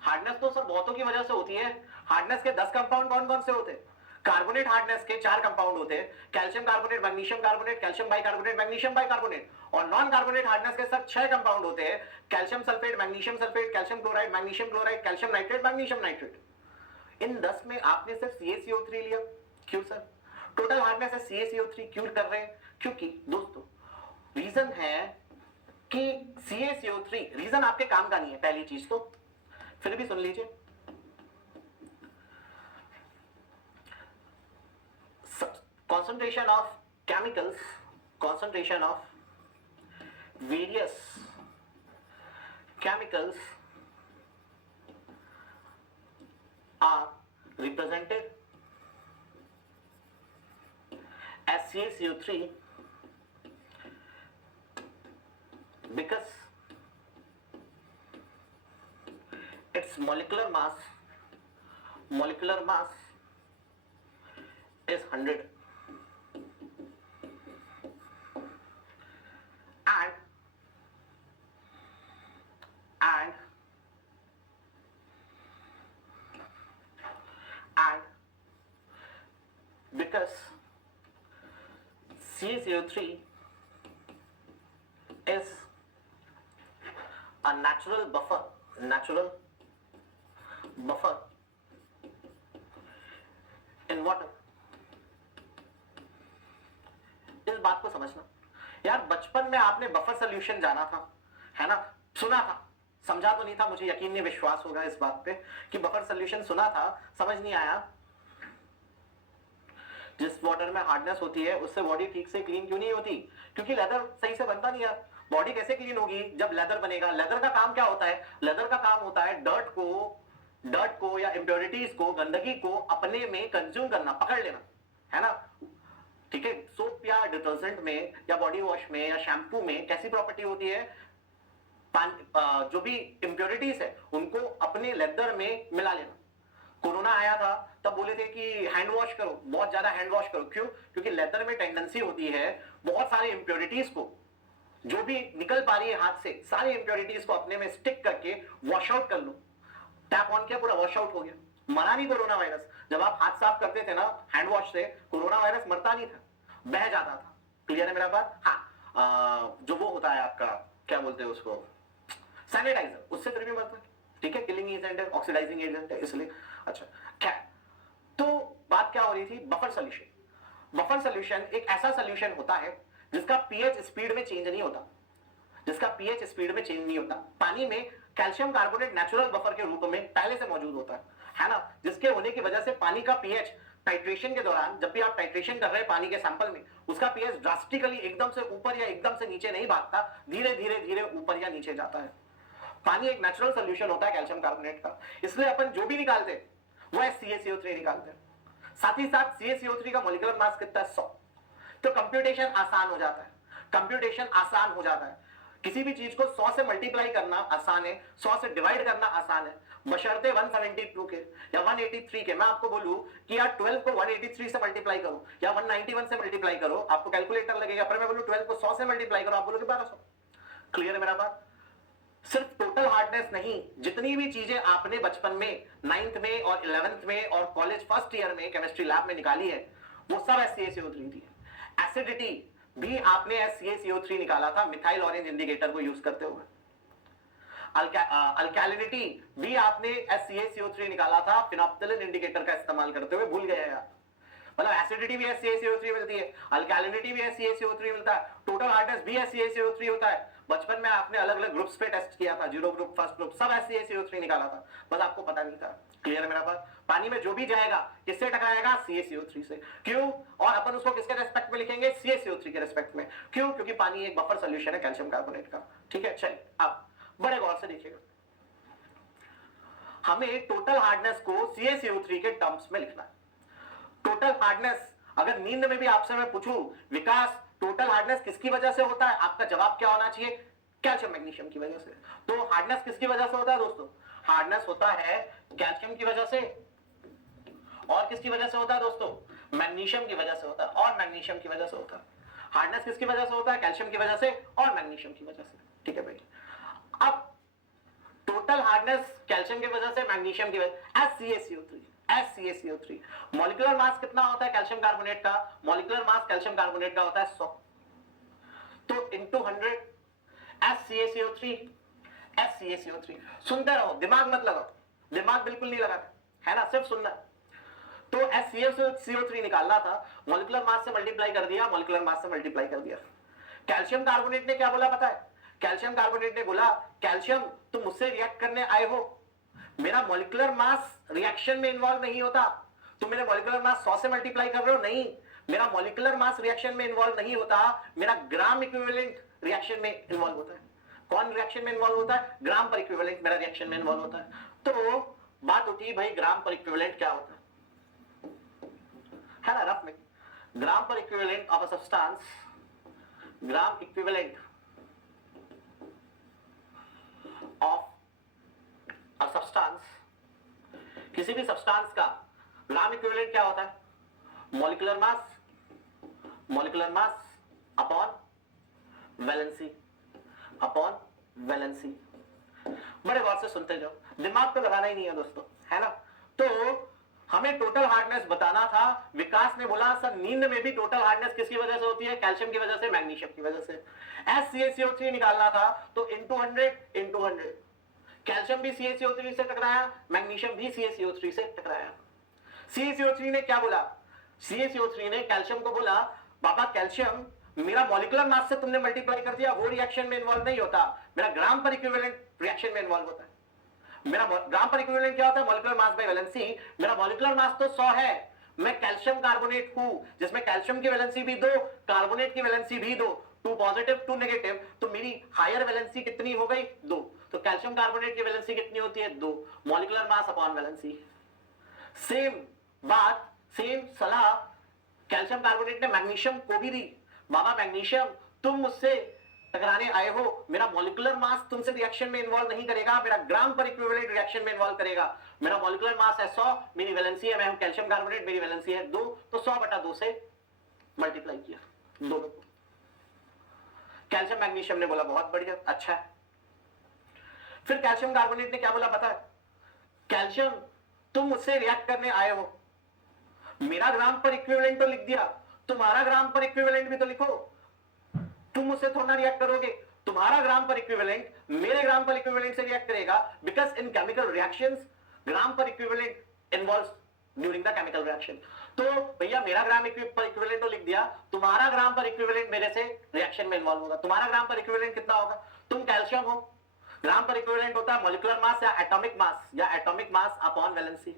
हार्डनेस तो सर बहुतों की वजह से होती है। हार्डनेस के 10 कंपाउंड कौन कौन से होते हैं? कार्बोनेट हार्डनेस के 4 कंपाउंड होते हैं, calcium carbonate, magnesium carbonate, calcium bicarbonate, magnesium bicarbonate. और नॉन कार्बोनेट हार्डनेस के सर 6 कंपाउंड होते हैं, calcium sulphate, magnesium sulphate, calcium chloride, magnesium chloride, calcium nitrate, magnesium nitrate. इन 10 में आपने सिर्फ CaCO3 लिया, क्यों सर? टोटल हार्डनेस है CaCO3 क्यों कर रहे हैं? क्योंकि दोस्तों रीजन है कि CaCO3 रीजन आपके काम का नहीं है, पहली चीज तो फिर भी सुन लीजिए। concentration of chemicals, concentration of various chemicals are represented as CaCO3 because its molecular mass is 100 and because CaCO3 is a natural buffer in water। इस बात को समझना यार, बचपन में आपने बफर सॉल्यूशन जाना था, है ना? सुना था, समझा तो नहीं था, मुझे यकीन नहीं, विश्वास होगा इस बात पे कि बफर सॉल्यूशन सुना था, समझ नहीं आया। जिस वाटर में हार्डनेस होती है उससे बॉडी ठीक से क्लीन क्यों नहीं होती? क्योंकि लेदर सही से बनता नहीं है। बॉडी कैसे क्लीन होगी जब लेदर बनेगा? लेदर का काम क्या होता है? लेदर का काम होता है डर्ट को या इंप्योरिटीज को, गंदगी को अपने में कंज्यूम करना, पकड़ लेना, है ना? ठीक है, सोप या डिटर्जेंट में या बॉडी वॉश में या शैम्पू में कैसी प्रॉपर्टी होती है? जो भी इंप्योरिटीज है उनको अपने लेदर में मिला लेना। कोरोना आया था तब बोले थे कि हैंड वॉश करो, बहुत ज्यादा हैंड वॉश करो। क्यों? क्योंकि लेदर में टेंडेंसी होती है बहुत सारे इंप्योरिटीज को, जो भी निकल पा रही है हाथ से, सारी इंप्योरिटीज को अपने में स्टिक करके वॉश आउट कर लो। टैप ऑन किया, पूरा वॉश आउट हो गया, मरा नहीं कोरोना वायरस। जब आप हाथ साफ करते थे ना हैंड वॉश से, कोरोना वायरस मरता नहीं था, बह जाता था। क्लियर है मेरा बात? हाँ, जो वो होता है आपका, क्या बोलते हैं उसको, सैनिटाइजर, उससे फिर भी मरता है। ठीक है, किलिंग एजेंट है, ऑक्सीडाइजिंग एजेंट है, इसलिए। अच्छा क्या, तो बात क्या हो रही थी? Buffer solution. बफर सॉल्यूशन एक ऐसा सॉल्यूशन होता है जिसका पीएच स्पीड में चेंज नहीं होता, पानी में कैल्शियम कार्बोनेट नेचुरल बफर के रूप में पहले से मौजूद होता है ना? जिसके होने की वजह से पानी का पीएच टाइट्रेशन के दौरान, जब भी आप टाइट्रेशन कर रहे हैं पानी के सैंपल में, उसका पीएच ड्रास्टिकली एकदम से ऊपर या एकदम से नीचे नहीं भागता, धीरे धीरे ऊपर या नीचे जाता है। पानी एक नेचुरल सॉल्यूशन होता है कैल्शियम कार्बोनेट का, इसलिए अपन जो भी निकालते हैं वो है CaCO3 निकालते हैं। साथ ही साथ CaCO3 का मॉलिक्यूलर मास कितना है? 100। तो कंप्यूटेशन आसान हो जाता है। किसी भी चीज को 100 से मल्टीप्लाई करना आसान है, 100 से डिवाइड करना आसान है, बशर्ते 172 के या 183 के। मैं आपको बोलूं कि यार 12 को 183 से मल्टीप्लाई करो या 191 से मल्टीप्लाई करो, आपको कैलकुलेटर लगेगा, पर मैं बोलूं 12 को 100 से मल्टीप्लाई करो, आप बोलोगे 1200। क्लियर है मेरा बात? सिर्फ टोटल हार्डनेस नहीं, जितनी भी चीजें आपने बचपन में 9th में और 11th में और कॉलेज फर्स्ट ईयर में केमिस्ट्री लैब में निकाली है, वो सब HCaCO3 थी। एसिडिटी भी आपने HCaCO3 निकाला था मिथाइल ऑरेंज इंडिकेटर को यूज करते हुए। अल्कैलिनिटी भी आपने HCaCO3 निकाला था फिनोप्थिलिन इंडिकेटर का इस्तेमाल करते हुए, भूल गए आप। मतलब एसिडिटी भी HCaCO3 मिलती है, अल्कैलिनिटी भी HCaCO3 मिलता है, टोटल हार्डनेस भी HCaCO3 होता है। बचपन में आपने अलग अलग ग्रुप्स पे टेस्ट किया था, 0 ग्रुप, फर्स्ट ग्रुप, सब HCaCO3 निकाला था, बस आपको पता नहीं था। क्लियर है मेरा बात? पानी में जो भी जाएगा किससे टकराएगा? CaCO3 से। क्यों? और अपन उसको किसके रेस्पेक्ट में लिखेंगे? CaCO3 के रेस्पेक्ट में। क्यों? क्योंकि पानी एक बफर सॉल्यूशन है कैल्शियम कार्बोनेट का। ठीक है, चलिए अब बड़े गौर से देखिएगा, हमें टोटल हार्डनेस को CaCO3 के टर्म्स में लिखना है। टोटल हार्डनेस, अगर नींद में भी आपसे मैं पूछूं विकास टोटल हार्डनेस किसकी वजह से होता है, आपका जवाब क्या होना चाहिए? कैल्शियम मैग्नीशियम की वजह से। तो हार्डनेस किसकी वजह से होता है दोस्तों? हार्डनेस होता है कैल्शियम की वजह से। और किसकी वजह से होता है दोस्तों? मैग्नीशियम की वजह से होता है, और मैग्नीशियम की वजह से होता है। हार्डनेस किसकी वजह से होता है? कैल्शियम की वजह से और मैग्नीशियम की वजह से। ठीक है भाई, अब टोटल हार्डनेस कैल्शियम की वजह से, मैग्नीशियम की वजह, HCaCO3 मॉलिक्यूलर मास कितना होता है कैल्शियम कार्बोनेट का? मॉलिक्यूलर मास कैल्शियम कार्बोनेट का होता है 100, तो इनटू 100 HCaCO3। सुनते रहो, दिमाग मत लगाओ, दिमाग बिल्कुल नहीं लगाना है ना, सिर्फ सुनना। तो HCaCO3 निकालना था, मॉलिक्यूलर मास से मल्टीप्लाई कर दिया, मॉलिक्यूलर मास से मल्टीप्लाई कर दिया। कैल्शियम कार्बोनेट ने क्या बोला पता है? कैल्शियम कार्बोनेट ने बोला, कैल्शियम तुम मुझसे रिएक्ट करने आए हो, मेरा मॉलिक्यूलर मास रिएक्शन में इन्वॉल्व नहीं होता। तुम मेरे मॉलिक्यूलर मास 100 से मल्टीप्लाई कर रहे हो, नहीं, मेरा मॉलिक्यूलर मास रिएक्शन में इन्वॉल्व नहीं होता, मेरा ग्राम इक्विवेलेंट रिएक्शन में इन्वॉल्व होता है। कौन रिएक्शन में इन्वॉल्व होता है? ग्राम पर इक्विवेलेंट मेरा रिएक्शन में इन्वॉल्व होता है। तो बात उठी भाई, ग्राम पर इक्विवेलेंट क्या होता है ना, रफ में, ग्राम पर equivalent of a substance, gram equivalent of a substance, किसी भी सब्सटेंस का ग्राम इक्विवेलेंट क्या होता है? Molecular mass, molecular mass upon valency, upon valency. बड़े गौर से सुनते जाओ, दिमाग तो लगाना ही नहीं है दोस्तों, है ना। तो हमें टोटल हार्डनेस बताना था, विकास ने बोला सर नींद में भी टोटल हार्डनेस किसकी वजह से होती है? कैल्शियम की वजह से, मैग्नीशियम की वजह से। HCaCO3 निकालना था, तो इनटू 100, कैल्शियम भी CaCO3 से टकराया, मैग्नीशियम भी CaCO3 से टकराया। CaCO3 ने क्या बोला? CaCO3 ने कैल्शियम को बोला, बाबा कैल्शियम मेरा मॉलिक्यूलर मास से तुमने मल्टीप्लाई कर दिया, वो रिएक्शन में इन्वॉल्व नहीं होता, मेरा ग्राम पर इक्विवेलेंट रिएक्शन में इन्वॉल्व होता है। मेरा ग्राम पर इक्विवेलेंट क्या होता है? Molecular mass by valency. मेरा मॉलिक्यूलर मास तो 100 है, मैं कैल्शियम कार्बोनेट हूं जिसमें कैल्शियम की वैलेंसी भी 2, कार्बोनेट की वैलेंसी भी 2, 2 पॉजिटिव 2 नेगेटिव, तो मेरी हायर वैलेंसी कितनी हो गई? 2। तो कैल्शियम कार्बोनेट की वैलेंसी कितनी होती है? 2, molecular mass upon valency. Same बात, सेम सलाह कैल्शियम कार्बोनेट ने मैग्नीशियम को भी दी, बाबा मैग्नीशियम तुम मुझसे टकराने आए हो, मेरा मॉलिक्यूलर मास तुमसे रिएक्शन में इन्वॉल्व नहीं करेगा, मेरा ग्राम पर इक्विवेलेंट रिएक्शन में इन्वॉल्व करेगा। मेरा मॉलिक्यूलर मास है 100, मेरी वैलेंसी है, मैं हूं कैल्शियम कार्बोनेट, मेरी वैलेंसी है 2, तो 100/2 से मल्टीप्लाई किया दोनों को। कैल्शियम मैग्नीशियम ने बोला बहुत बढ़िया, अच्छा है। फिर कैल्शियम कार्बोनेट ने क्या बोला पता है? कैल्शियम तुम मुझसे रिएक्ट करने आए हो, मेरा ग्राम पर इक्विवेलेंट तो लिख दिया, तुम्हारा ग्राम पर इक्विवेलेंट भी तो लिखो। तुम मुझसे थोड़ा रिएक्ट करोगे, तुम्हारा ग्राम पर इक्विवेलेंट मेरे ग्राम पर इक्विवेलेंट से रिएक्ट करेगा, बिकॉज इन केमिकल रिएक्शंस ग्राम पर equivalent involves during the chemical reaction. तो भैया मेरा ग्राम पर इक्विवेलेंट तो लिख दिया, तुम्हारा ग्राम पर इक्विवेलेंट मेरे से रिएक्शन में इन्वॉल्व होगा। तुम्हारा ग्राम पर इक्विवेलेंट कितना होगा? तुम कैल्शियम हो, ग्राम पर इक्विवेलेंट होता है मॉलिक्यूलर मास या एटॉमिक मास अपॉन वैलेंसी।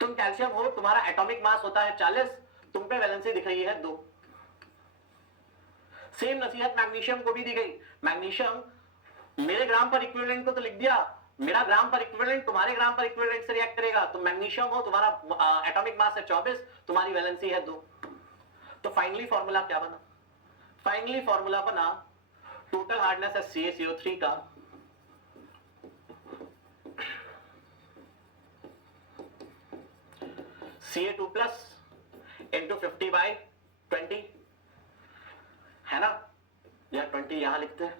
तुम कैल्शियम हो, तुम्हारा एटॉमिक मास होता है 40, तुम पे वैलेंसी दिख रही है 2। सेम नसीहत मैग्नीशियम को भी दी गई, मैग्नीशियम मेरे ग्राम पर इक्विवेलेंट को तो लिख दिया, मेरा ग्राम पर इक्विवेलेंट तुम्हारे ग्राम पर इक्विवेलेंट से रिएक्ट करेगा। तुम मैग्नीशियम हो, तुम्हारा एटॉमिक मास है 24, तुम्हारी वैलेंसी है 2। तो फाइनली फॉर्मूला क्या बना? फाइनली फॉर्मूला बना टोटल हार्डनेस है CaCO3 का Ca2+ इंटू 50/20, है ना, या 20 यहां लिखते हैं,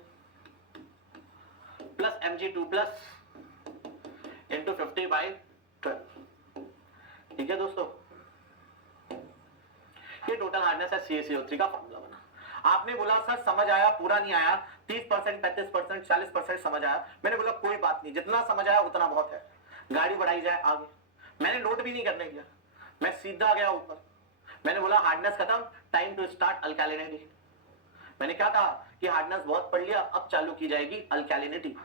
प्लस Mg2 प्लस इंटू 50/12। ठीक है दोस्तों, ये टोटल हार्डनेस है CaCO3 का फॉर्मूला बना। आपने बोला सर समझ आया, पूरा नहीं आया, 30%, 35%, 40% समझ आया। मैंने बोला कोई बात नहीं, जितना समझ आया उतना बहुत है, गाड़ी बढ़ाई जाए आगे। मैंने नोट भी नहीं करने दिया, मैं सीधा गया ऊपर। मैंने बोला हार्डनेस खत्म, टाइम टू स्टार्ट अल्कैलिनिटी। मैंने क्या कहा कि हार्डनेस बहुत पढ़ लिया, अब चालू की जाएगी अल्कैलिनिटी।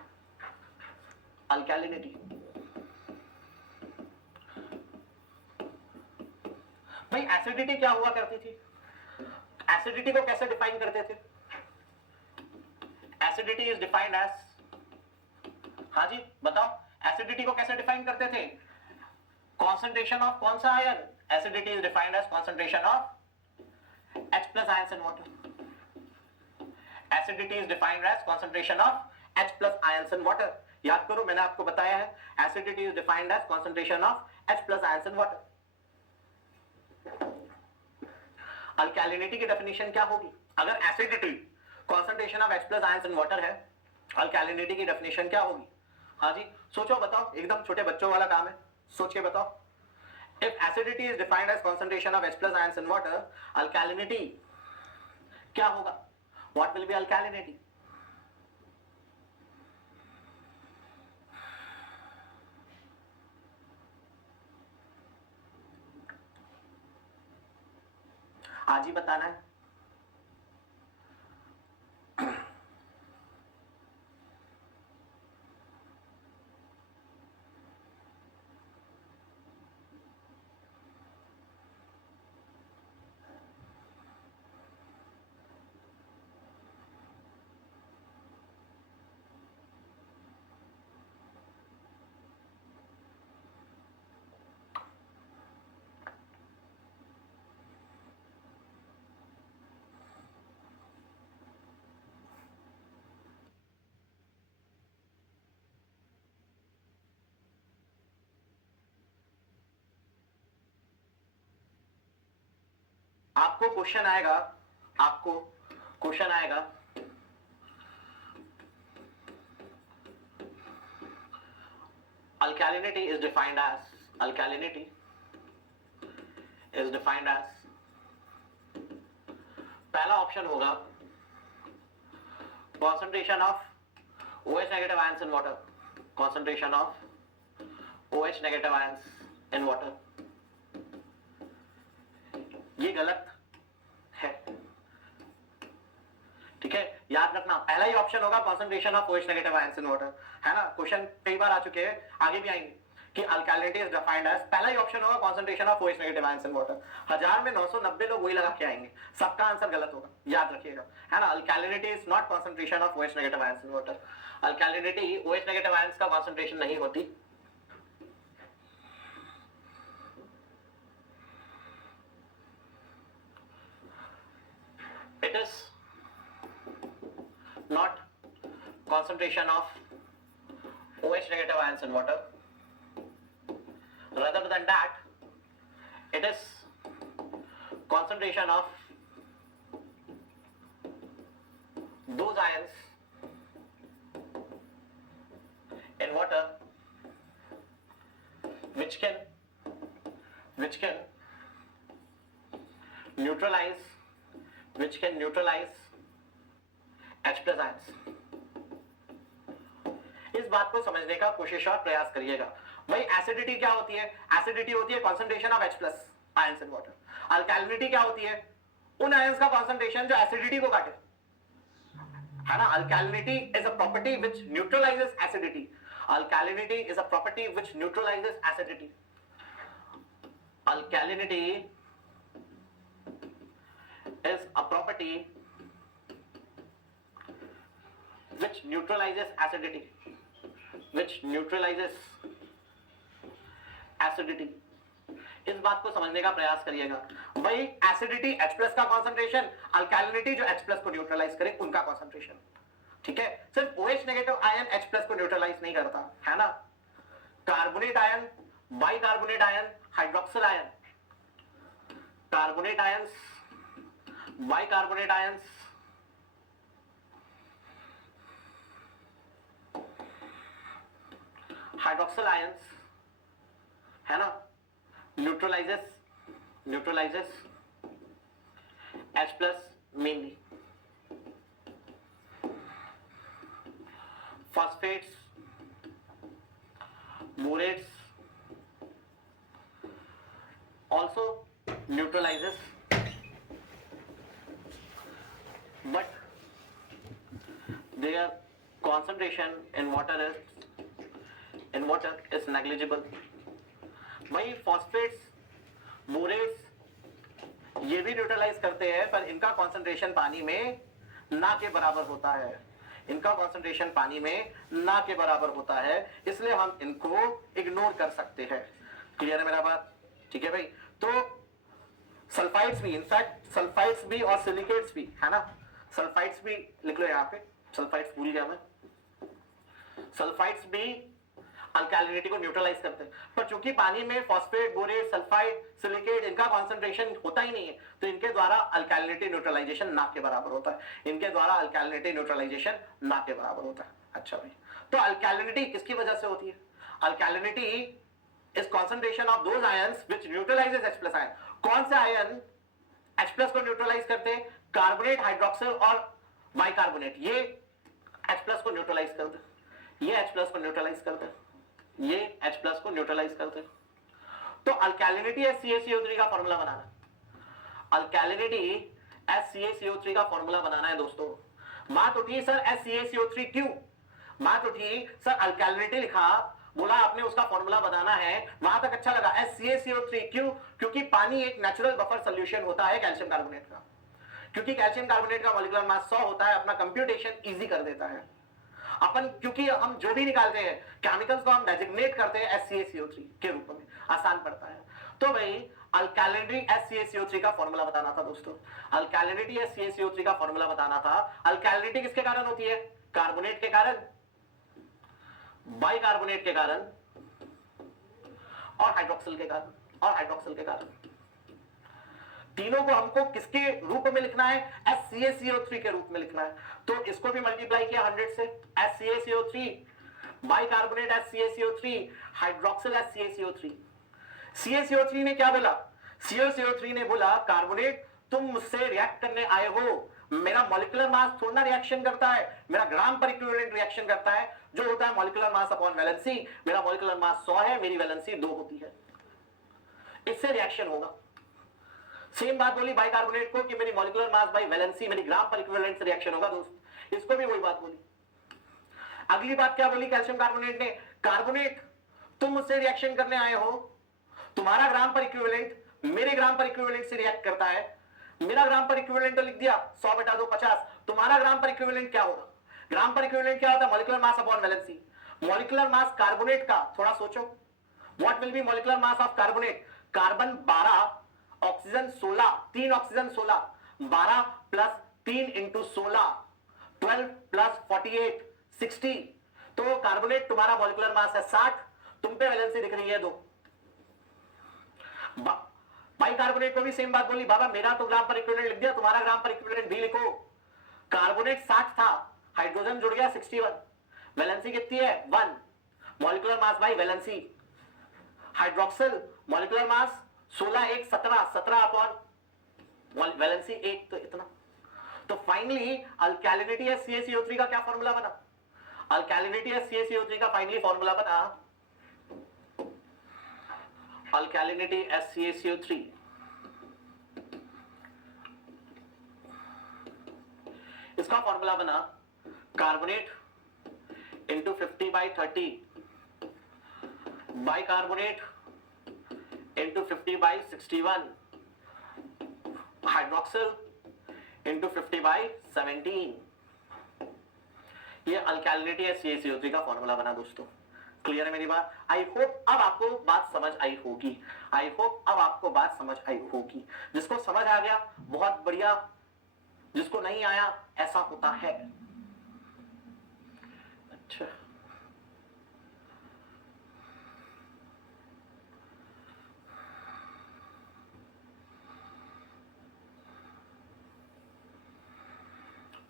अल्कैलिनिटी भाई एसिडिटी क्या हुआ करती थी? एसिडिटी को कैसे डिफाइन करते थे? एसिडिटी इज डिफाइंड एज, हाँ जी बताओ, एसिडिटी को कैसे डिफाइन करते थे? कॉन्सेंट्रेशन ऑफ कौन सा आयन? Acidity is defined as concentration of H plus ions in water. Acidity is defined as concentration of H plus ions in water. याद करो मैंने आपको बताया है, acidity is defined as concentration of H plus ions in water. Alkalinity की definition क्या होगी? अगर acidity concentration of H plus ions in water है, अल्कैलिनिटी की डेफिनेशन क्या होगी? हाँ जी सोचो बताओ, एकदम छोटे बच्चों वाला काम है, सोच के बताओ। If acidity is defined as concentration of H plus ions in water, alkalinity क्या होगा? What will be alkalinity? आज ही बताना है। आपको क्वेश्चन आएगा, आपको क्वेश्चन आएगा alkalinity is defined as, alkalinity is defined as, पहला ऑप्शन होगा concentration of OH negative ions in water, concentration of OH negative ions in water। ये गलत है, ठीक है, याद रखना पहला ही ऑप्शन होगा concentration of OH negative ions in water, है ना। क्वेश्चन कई बार आ चुके हैं, आगे भी आएंगे कि अल्कैलिनिटी इज डिफाइंड एज, पहला ही ऑप्शन होगा concentration of OH negative ions in water। 1000 में 990 लोग वही लगा के आएंगे, सबका आंसर गलत होगा, याद रखिएगा, है ना। Alkalinity is not concentration of OH negative ions in water। Alkalinity OH negative ions का concentration नहीं होती। It is not concentration of OH negative ions in water. Rather than that, it is concentration of those ions in water which can neutralize H plus ions। इस बात को समझने का कोशिश और प्रयास करिएगा। भाई एसिडिटी क्या होती है? एसिडिटी होती है concentration of H plus ions in water। अल्कैलिनिटी क्या होती है? उन आयंस का कॉन्सेंट्रेशन जो एसिडिटी को काटे, है ना। Alkalinity is a property which neutralises acidity. Alkalinity is a property which neutralises acidity. Alkalinity is a property which neutralizes acidity, इस बात को समझने का प्रयास करिएगा। भाई एसिडिटी H प्लस का कॉन्सेंट्रेशन, अल्कैलिनिटी जो H प्लस को न्यूट्रलाइज करे उनका कॉन्सेंट्रेशन, ठीक है। सिर्फ OH negative ion H plus को न्यूट्रलाइज नहीं करता, है ना। Carbonate ion, bicarbonate ion, hydroxyl ion, carbonate ions, bicarbonate ions, hydroxyl ions, है ना, neutralises H plus mainly, phosphates, बोरेट्स also neutralizes, but their concentration in water is negligible. वही phosphates, बोरेट्स ये भी न्यूट्रलाइज करते हैं, पर इनका कॉन्सेंट्रेशन पानी में ना के बराबर होता है, इनका कॉन्सेंट्रेशन पानी में ना के बराबर होता है, इसलिए हम इनको इग्नोर कर सकते हैं। क्लियर है मेरा बात? ठीक है भाई। तो सल्फाइड्स भी, इनफैक्ट सल्फाइड्स भी और सिलिकेट्स भी, है ना, सल्फाइड्स भी लिख लो यहाँ पे, सल्फाइड्स भूल गया मैं, सल्फाइड्स भी अल्कैलिनिटी को न्यूट्रलाइज करते हैं, पर चूंकि पानी में फॉस्फेट, बोरेट, सल्फाइड, सिलिकेट इनका कॉन्सेंट्रेशन होता ही नहीं है, तो इनके द्वारा अल्कैलिनिटी न्यूट्रलाइजेशन ना के बराबर होता है, इनके द्वारा अल्कैलिनिटी न्यूट्रलाइजेशन ना के बराबर होता है। अच्छा भाई, तो अल्कैलिनिटी किसकी वजह से होती है? Alkalinity is concentration of those ions which neutralises H plus ion. कौन से आयन H प्लस को न्यूट्रलाइज करते हैं? कार्बोनेट, हाइड्रोक्सिल और बाइकार्बोनेट, ये H प्लस को न्यूट्रलाइज करते हैं, ये H प्लस को न्यूट्रलाइज करते हैं, ये H प्लस को न्यूट्रलाइज करते हैं। तो अल्कैलिनिटी HCaCO3 का फॉर्मूला बनाना है, अल्कैलिनिटी HCaCO3 का फॉर्मूला बनाना है दोस्तों। बात उठी सर HCaCO3 क्यों? बात उठी सर अल्कैलिनिटी लिखा, बोला आपने उसका फॉर्मूला बनाना है, वहां तक अच्छा लगा। HCaCO3 क्यों? क्योंकि पानी एक नेचुरल बफर सॉल्यूशन होता है कैल्शियम कार्बोनेट का, क्योंकि कैल्शियम कार्बोनेट का मॉलिक्यूलर मास 100 होता है, अपना कंप्यूटेशन इजी कर देता है अपन, क्योंकि हम जो भी निकालते हैं केमिकल्स को हम डेजिग्नेट करते हैं HCaCO3 के रूप में, आसान पड़ता है। तो भाई अल्कैलिनिटी HCaCO3 का फॉर्मूला बताना था दोस्तों, अल्कैलिनिटी HCaCO3 का फॉर्मूला बताना था। अल्कैलिनिटी किसके कारण होती है? कार्बोनेट के कारण, बाइकार्बोनेट के कारण और हाइड्रोक्सिल के कारण, तीनों को हमको किसके रूप में लिखना है? HCaCO3 के रूप में लिखना है। तो इसको भी मल्टीप्लाई किया 100 से, HCaCO3, bicarbonate HCaCO3, hydroxyl HCaCO3। CaCO3 ने क्या बोला? CaCO3 ने बोला कार्बोनेट तुम मुझसे रिएक्ट करने आए हो, मेरा मॉलिक्यूलर मास थोड़ा ना रिएक्शन करता है, मेरा ग्राम पर इक्विवेलेंट रिएक्शन करता है, जो होता है मॉलिक्यूलर मास अपॉन वैलेंसी। मेरा मॉलिक्यूलर मास 100 है, मेरी वैलेंसी 2 होती है, इससे रिएक्शन होगा। सेम बात बोली बाइकार्बोनेट को कि मेरी मॉलिक्यूलर मास बाई वैलेंसी, मेरी ग्राम पर इक्विवेलेंट से रिएक्शन होगा दोस्त, इसको भी वही बात बोली। अगली बात क्या बोली कैल्शियम कार्बोनेट ने? कार्बोनेट तुम मुझसे रिएक्शन करने आए हो, तुम्हारा ग्राम पर इक्विवेलेंट मेरे ग्राम पर इक्विवेलेंट से रिएक्ट करता है, मेरा ग्राम पर इक्विवेलेंट तो लिख दिया 100 बटा 2 50, तुम्हारा ग्राम पर इक्विवेलेंट क्या होगा? ग्राम पर इक्विवेलेंट क्या होता है? Molecular mass upon valency. Molecular mass carbonate का थोड़ा सोचो, what will be molecular mass of carbonate? Carbon 12, oxygen 16, 3 oxygen 16, 12 plus 3 into 16, 12 plus 48, 60। तो कार्बोनेट तुम्हारा मॉलिक्यूलर मास है 60, तुम पे वैलेंसी दिख रही है 2। बाइकार्बोनेट को भी सेम बात बोली, बाबा मेरा तो ग्राम पर इक्विवेलेंट लिख दिया, तुम्हारा ग्राम पर इक्विवेलेंट भी लिखो। कार्बोनेट 60 था, हाइड्रोजन जुड़ गया 61, वैलेंसी कितनी है 1, molecular mass by valency. Hydroxyl molecular mass 16 1 17, 17 upon valency 1, तो इतना। तो फाइनली अल्कैलिनिटी HCaCO3 का क्या फॉर्मूला बना? अल्कैलिनिटी HCaCO3 का फाइनली फॉर्मूला बना अल्कैलिनिटी HCaCO3 इसका फॉर्मूला बना carbonate into 50/30, bicarbonate into 50/61, hydroxyl into 50/17। ये अल्कैलिनिटी HCaCO3 का फॉर्मूला बना दोस्तों। क्लियर है मेरी बात? आई होप अब आपको बात समझ आई होगी, आई होप अब आपको बात समझ आई होगी। जिसको समझ आ गया बहुत बढ़िया, जिसको नहीं आया ऐसा होता है। अच्छा,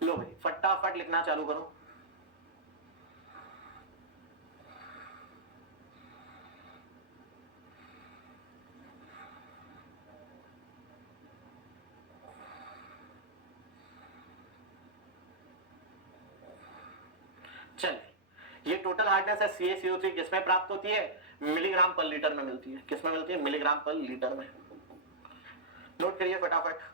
लो भाई फटाफट लिखना चालू करो। चलिए, ये टोटल हार्डनेस है CaCO3 किसमें प्राप्त होती है? मिलीग्राम पर लीटर में मिलती है। किसमें मिलती है? मिलीग्राम पर लीटर में। नोट करिए फटाफट।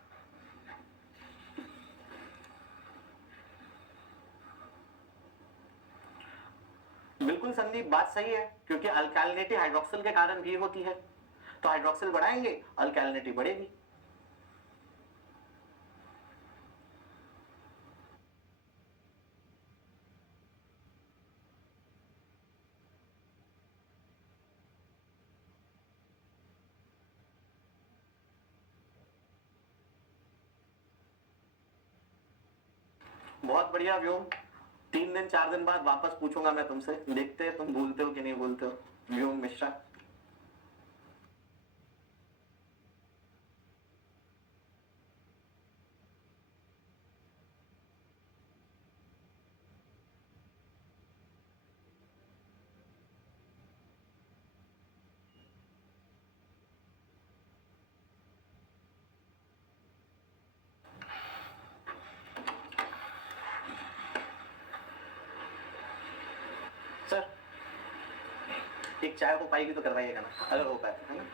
बिल्कुल संदीप, बात सही है, क्योंकि अल्कैलिनिटी हाइड्रोक्सिल के कारण भी होती है। तो हाइड्रोक्सिल बढ़ाएंगे, अल्कैलिनिटी बढ़ेगी। बहुत बढ़िया व्योम। 3 दिन 4 दिन बाद वापस पूछूंगा मैं तुमसे, देखते हैं तुम भूलते हो कि नहीं भूलते हो। व्योम मिश्रा। सर, एक चाय हो पाएगी तो करवाइएगा ना, अगर हो पाए तो, है ना।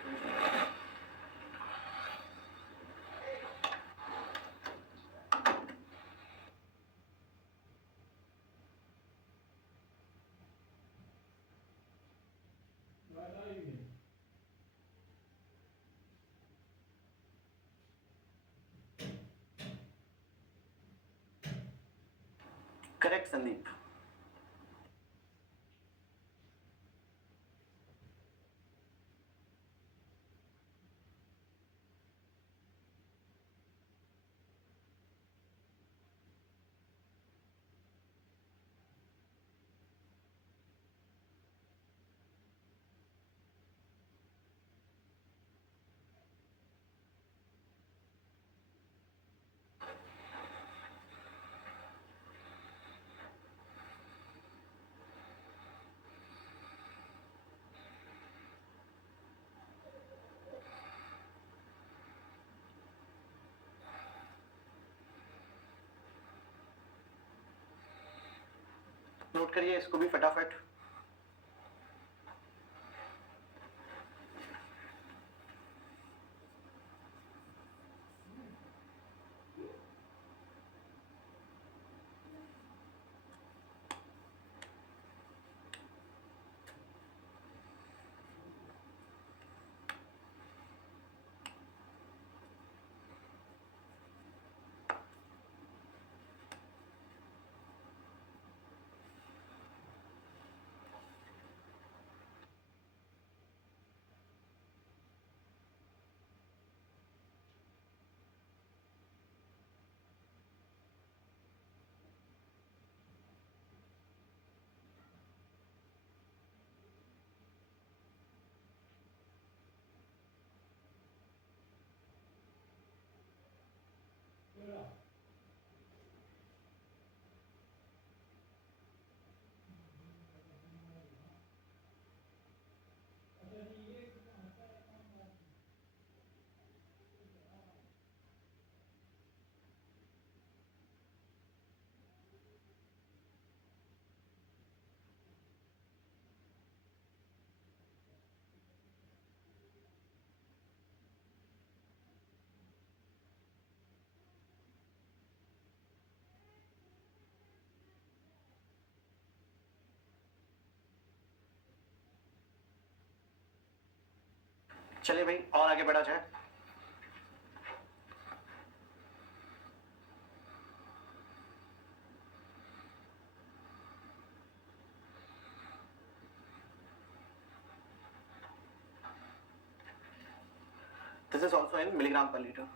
करेक्ट संदीप। नोट करिए इसको भी फटाफट। चलिए भाई, और आगे बढ़ा जाए। This is also in milligram पर लीटर।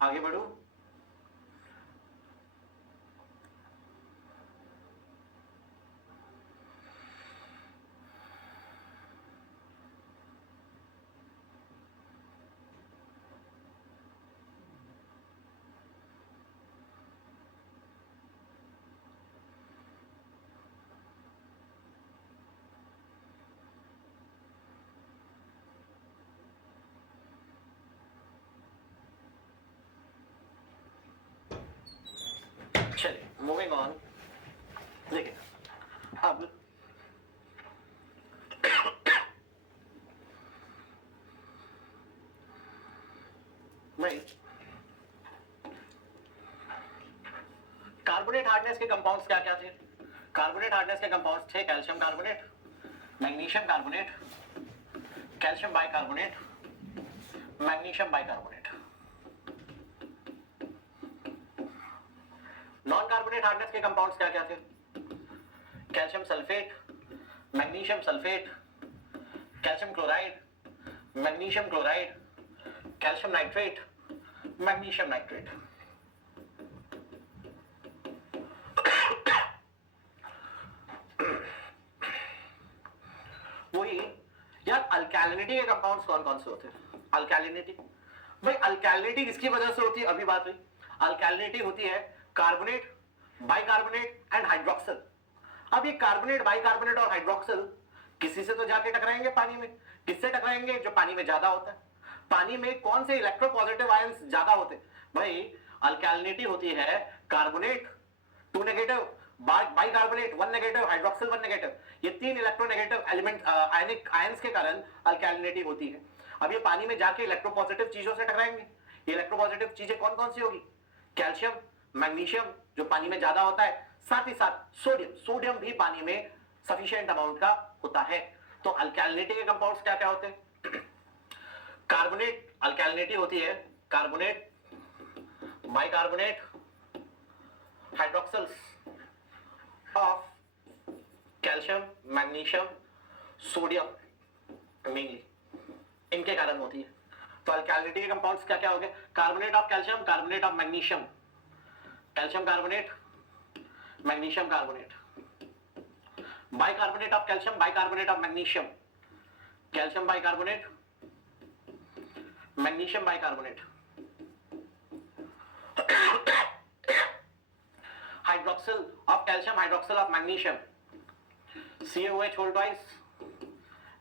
आगे बढ़ू। चलिए मूविंग ऑन। देखिए अब भाई कार्बोनेट हार्डनेस के कंपाउंड्स क्या क्या थे? कार्बोनेट हार्डनेस के कंपाउंड्स थे calcium carbonate, magnesium carbonate, calcium bicarbonate, magnesium bicarbonate. Non carbonate hardness के कंपाउंड्स क्या क्या थे? Calcium sulphate, magnesium sulphate, calcium chloride, magnesium chloride, calcium nitrate, magnesium nitrate. वही यार, अल्कैलिनिटी के कंपाउंड्स कौन कौन से होते हैं? अल्कैलिनिटी भाई, अल्कैलिनिटी किसकी वजह से होती है? अभी बात हुई। अल्कैलिनिटी होती है कार्बोनेट, बाइकार्बोनेट एंड हाइड्रोक्सिल। अब ये कार्बोनेट, बाइकार्बोनेट और हाइड्रोक्सिल किसी से तो जाके टकराएंगे पानी में। किससे टकराएंगे? जो पानी में ज्यादा होता है। पानी में कौन से इलेक्ट्रोपॉजिटिव आयंस ज्यादा होते हैं? भाई अल्कैलिनिटी होती है carbonate 2 negative, bicarbonate 1 negative, hydroxyl 1 negative. ये 3 इलेक्ट्रोनेगेटिव एलिमेंट आयनिक आयंस के कारण अल्कैलिनिटी होती है। अब ये पानी में जाके इलेक्ट्रोपॉजिटिव चीजों से टकराएंगे। ये इलेक्ट्रोपॉजिटिव चीजें कौन कौन सी होगी? कैल्शियम, मैग्नीशियम जो पानी में ज्यादा होता है, साथ ही साथ सोडियम। सोडियम भी पानी में सफिशिएंट अमाउंट का होता है। तो अल्कैलिनिटी के कंपाउंड्स क्या क्या होते हैं? कार्बोनेट अल्कैलिनिटी होती है carbonate, bicarbonate, hydroxyls of calcium, magnesium, sodium mainly, इनके कारण होती है। तो अल्कैलिनिटी के कंपाउंड्स क्या क्या हो गए? Carbonate of calcium, carbonate of magnesium, calcium carbonate, magnesium carbonate, bicarbonate of calcium, bicarbonate of magnesium, calcium bicarbonate, magnesium bicarbonate, hydroxyl of calcium, hydroxyl of magnesium, CaOH whole twice,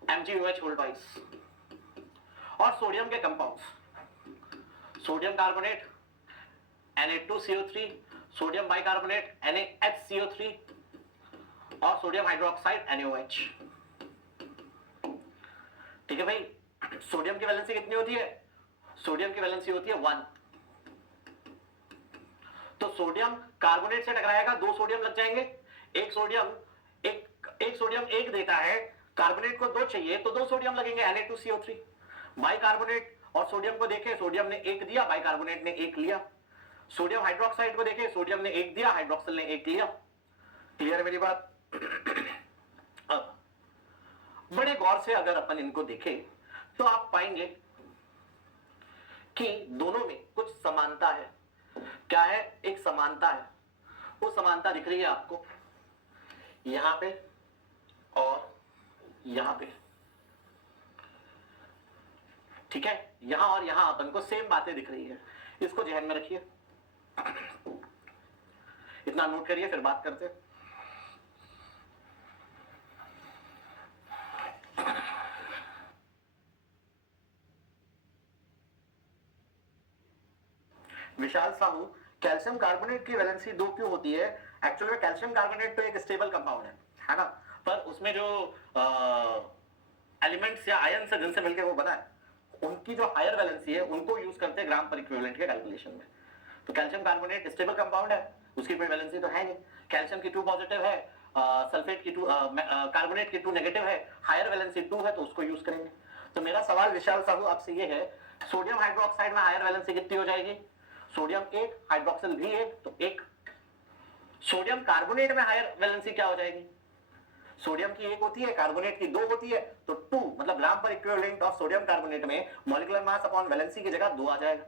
MgOH whole twice. और sodium के compounds, sodium carbonate Na2CO3, sodium bicarbonate NaHCO3 और sodium hydroxide NaOH। ठीक है भाई, sodium की valency कितनी होती है? सोडियम की वैलेंसी होती है 1। तो सोडियम कार्बोनेट से टकराएगा, 2 सोडियम लग जाएंगे। एक सोडियम एक देता है, कार्बोनेट को 2 चाहिए तो 2 सोडियम लगेंगे, Na2CO3। बाइकार्बोनेट और सोडियम को देखें, सोडियम ने 1 दिया, बाइकार्बोनेट ने 1 लिया। सोडियम हाइड्रोक्साइड को देखें, सोडियम ने 1 दिया, हाइड्रोक्सिल ने 1 लिया। क्लियर है मेरी बात? अब बड़े गौर से अगर अपन इनको देखें तो आप पाएंगे कि दोनों में कुछ समानता है। क्या है? एक समानता है। वो समानता दिख रही है आपको यहां पे और यहां पे। ठीक है, यहां और यहां अपन को सेम बातें दिख रही है। इसको ध्यान में रखिए, इतना नोट करिए, फिर बात करते हैं। विशाल साहू, कैल्शियम कार्बोनेट की वैलेंसी 2 क्यों होती है? एक्चुअली में कैल्शियम कार्बोनेट तो एक स्टेबल कंपाउंड है ना, पर उसमें जो एलिमेंट्स या आयंस है जिनसे मिलकर वो बना है, उनकी जो हायर वैलेंसी है उनको यूज करते हैं ग्राम पर इक्विवेलेंट के कैलकुलेशन में। तो कैल्शियम कार्बोनेट स्टेबल कंपाउंड है, उसकी कोई वैलेंसी तो है नहीं। कैल्शियम की 2 पॉजिटिव है, सल्फेट की 2, कार्बोनेट की 2 नेगेटिव है, हायर वैलेंसी 2 है, तो उसको यूज करेंगे। तो मेरा सवाल विशाल साहू आपसे ये है, सोडियम हाइड्रोक्साइड में हायर वैलेंसी कितनी हो जाएगी? सोडियम 1, हाइड्रोक्सिल भी 1, तो 1। सोडियम कार्बोनेट में हायर वैलेंसी क्या हो जाएगी? सोडियम की 1 होती है, कार्बोनेट की 2 होती है, तो 2 मतलब ग्राम पर इक्विवेलेंट ऑफ सोडियम कार्बोनेट में मॉलिक्यूलर मास अपॉन वैलेंसी की जगह 2 आ जाएगा।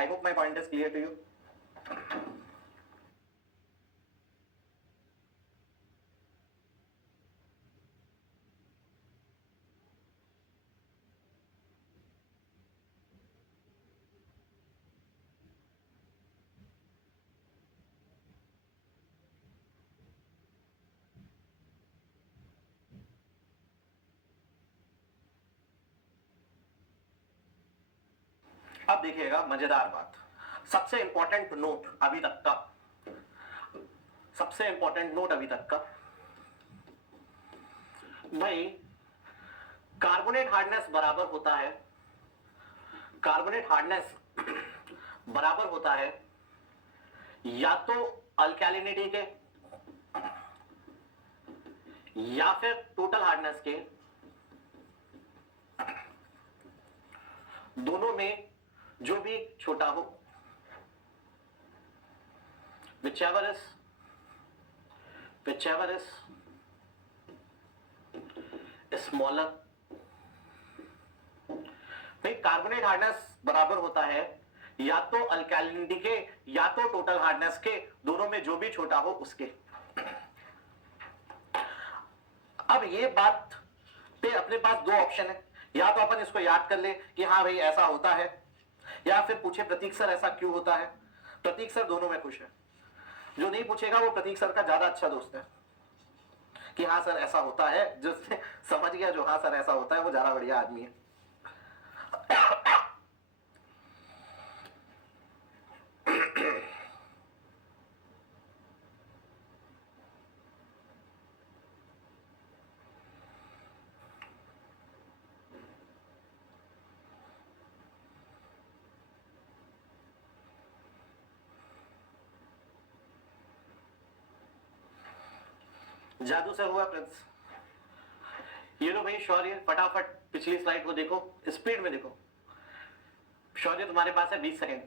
I hope my point is clear to you. अब देखिएगा मजेदार बात, सबसे इंपॉर्टेंट नोट अभी तक का, सबसे इंपॉर्टेंट नोट अभी तक का भाई, कार्बोनेट हार्डनेस बराबर होता है, कार्बोनेट हार्डनेस बराबर होता है या तो अल्कैलिनिटी के या फिर टोटल हार्डनेस के, दोनों में जो भी छोटा हो, whichever is smaller। भाई कार्बोनेट हार्डनेस बराबर होता है या तो अल्कैलिनिटी के या तो टोटल हार्डनेस के, दोनों में जो भी छोटा हो उसके। अब ये बात पे अपने पास दो ऑप्शन है, या तो अपन इसको याद कर ले कि हाँ भाई ऐसा होता है, या फिर पूछे प्रतीक सर ऐसा क्यों होता है। प्रतीक सर दोनों में खुश है, जो नहीं पूछेगा वो प्रतीक सर का ज्यादा अच्छा दोस्त है कि हाँ सर ऐसा होता है, जो समझ गया जो हाँ सर ऐसा होता है वो ज्यादा बढ़िया आदमी है। जादू से हुआ प्रिंस। ये लो भाई शौर्य, फटाफट पिछली स्लाइड को देखो, स्पीड में देखो। शौर्य तुम्हारे पास है 20 सेकेंड।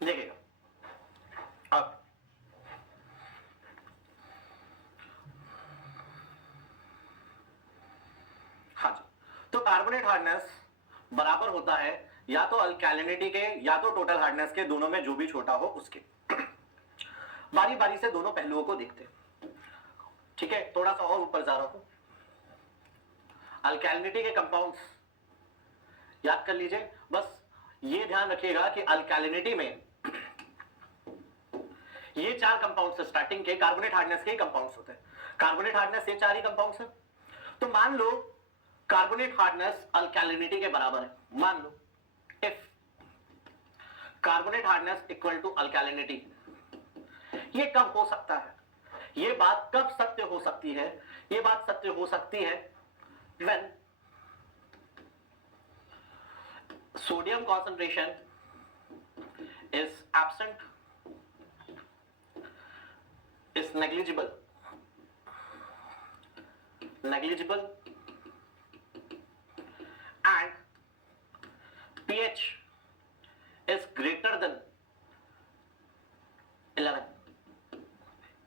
देखिएगा अब, हाँ जी, तो कार्बोनेट हार्डनेस बराबर होता है या तो अल्कैलिनिटी के या तो टोटल हार्डनेस के, दोनों में जो भी छोटा हो उसके। बारी बारी से दोनों पहलुओं को देखते हैं, ठीक है। थोड़ा सा और ऊपर जा रहा हूं, अल्कैलिनिटी के कंपाउंड्स याद कर लीजिए। बस ये ध्यान रखिएगा कि अल्कैलिनिटी में ये चार कंपाउंड्स स्टार्टिंग के कार्बोनेट हार्डनेस के कंपाउंड्स होते हैं। कार्बोनेट हार्डनेस ये चार ही कंपाउंड्स हैं। तो मान लो कार्बोनेट हार्डनेस अल्कैलिनिटी के बराबर है, मान लो if carbonate hardness equal to alkalinity. ये कब हो सकता है, ये बात कब सत्य हो सकती है? ये बात सत्य हो सकती है when sodium concentration is absent, is negligible and pH is greater than 11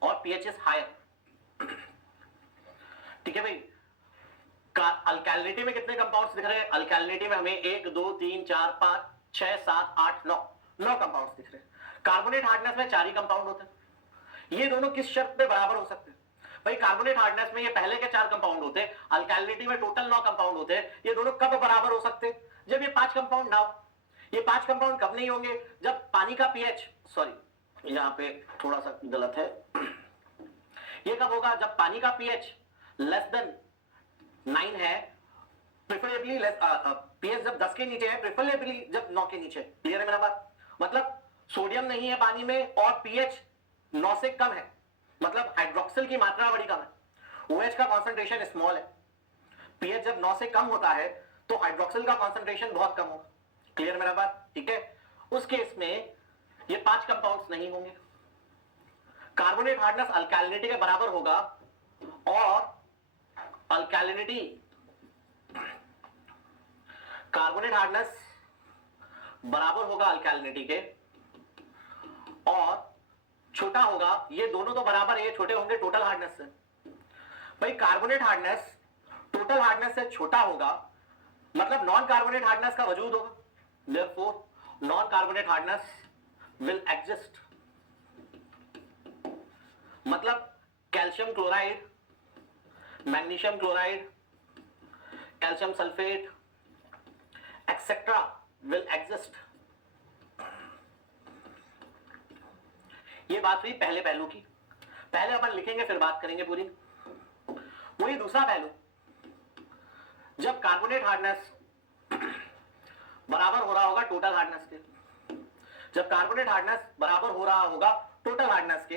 और pH is higher। ठीक है भाई, अल्कैलिनिटी में कितने कंपाउंड्स दिख रहे हैं? अल्कैलिनिटी में हमें 1 2 3 4 5 6 7 8 9 कंपाउंड्स दिख रहे हैं। कार्बोनेट हार्डनेस में 4 ही कंपाउंड होते हैं। ये दोनों किस शर्त पे बराबर हो सकते हैं? भाई कार्बोनेट हार्डनेस में ये पहले के 4 कंपाउंड होते हैं, अल्कैलिनिटी में टोटल 9 कंपाउंड होते हैं। ये दोनों कब बराबर हो सकते हैं? जब ये 5 कंपाउंड ना हो। ये 5 कंपाउंड कब नहीं होंगे? जब पानी का पीएच, सॉरी यहां पे थोड़ा सा गलत है, ये कब होगा? जब पानी का पीएच लेस देन 9 है, प्रेफरेबली पीएच जब 10 के नीचे है, प्रेफरेबली जब 9 के नीचे। क्लियर है मेरा बात? मतलब सोडियम नहीं है पानी में और पीएच 9 से कम है, मतलब हाइड्रोक्सिल की मात्रा बड़ी कम है, OH का कॉन्सेंट्रेशन स्मॉल है। पीएच जब 9 से कम होता है तो हाइड्रोक्सिल का कॉन्सेंट्रेशन बहुत कम होगा। क्लियर मेरा बात? ठीक है। उस केस में ये 5 कंपाउंड्स नहीं होंगे। कार्बोनेट हार्डनेस अल्कैलिनिटी के बराबर होगा और अल्कैलिनिटी, कार्बोनेट हार्डनेस बराबर होगा अल्कैलिनिटी के और छोटा होगा, ये दोनों तो बराबर है, ये छोटे होंगे टोटल हार्डनेस से। भाई कार्बोनेट हार्डनेस टोटल हार्डनेस से छोटा होगा, मतलब नॉन कार्बोनेट हार्डनेस का वजूद होगा, therefore non carbonate hardness will exist. मतलब calcium chloride, magnesium chloride, calcium sulphate etcetera will exist. ये बात हुई पहले पहलू की, पहले अपन लिखेंगे फिर बात करेंगे पूरी। वही दूसरा पहलू, जब कार्बोनेट हार्डनेस बराबर हो रहा होगा टोटल हार्डनेस के, जब कार्बोनेट हार्डनेस बराबर हो रहा होगा टोटल हार्डनेस के,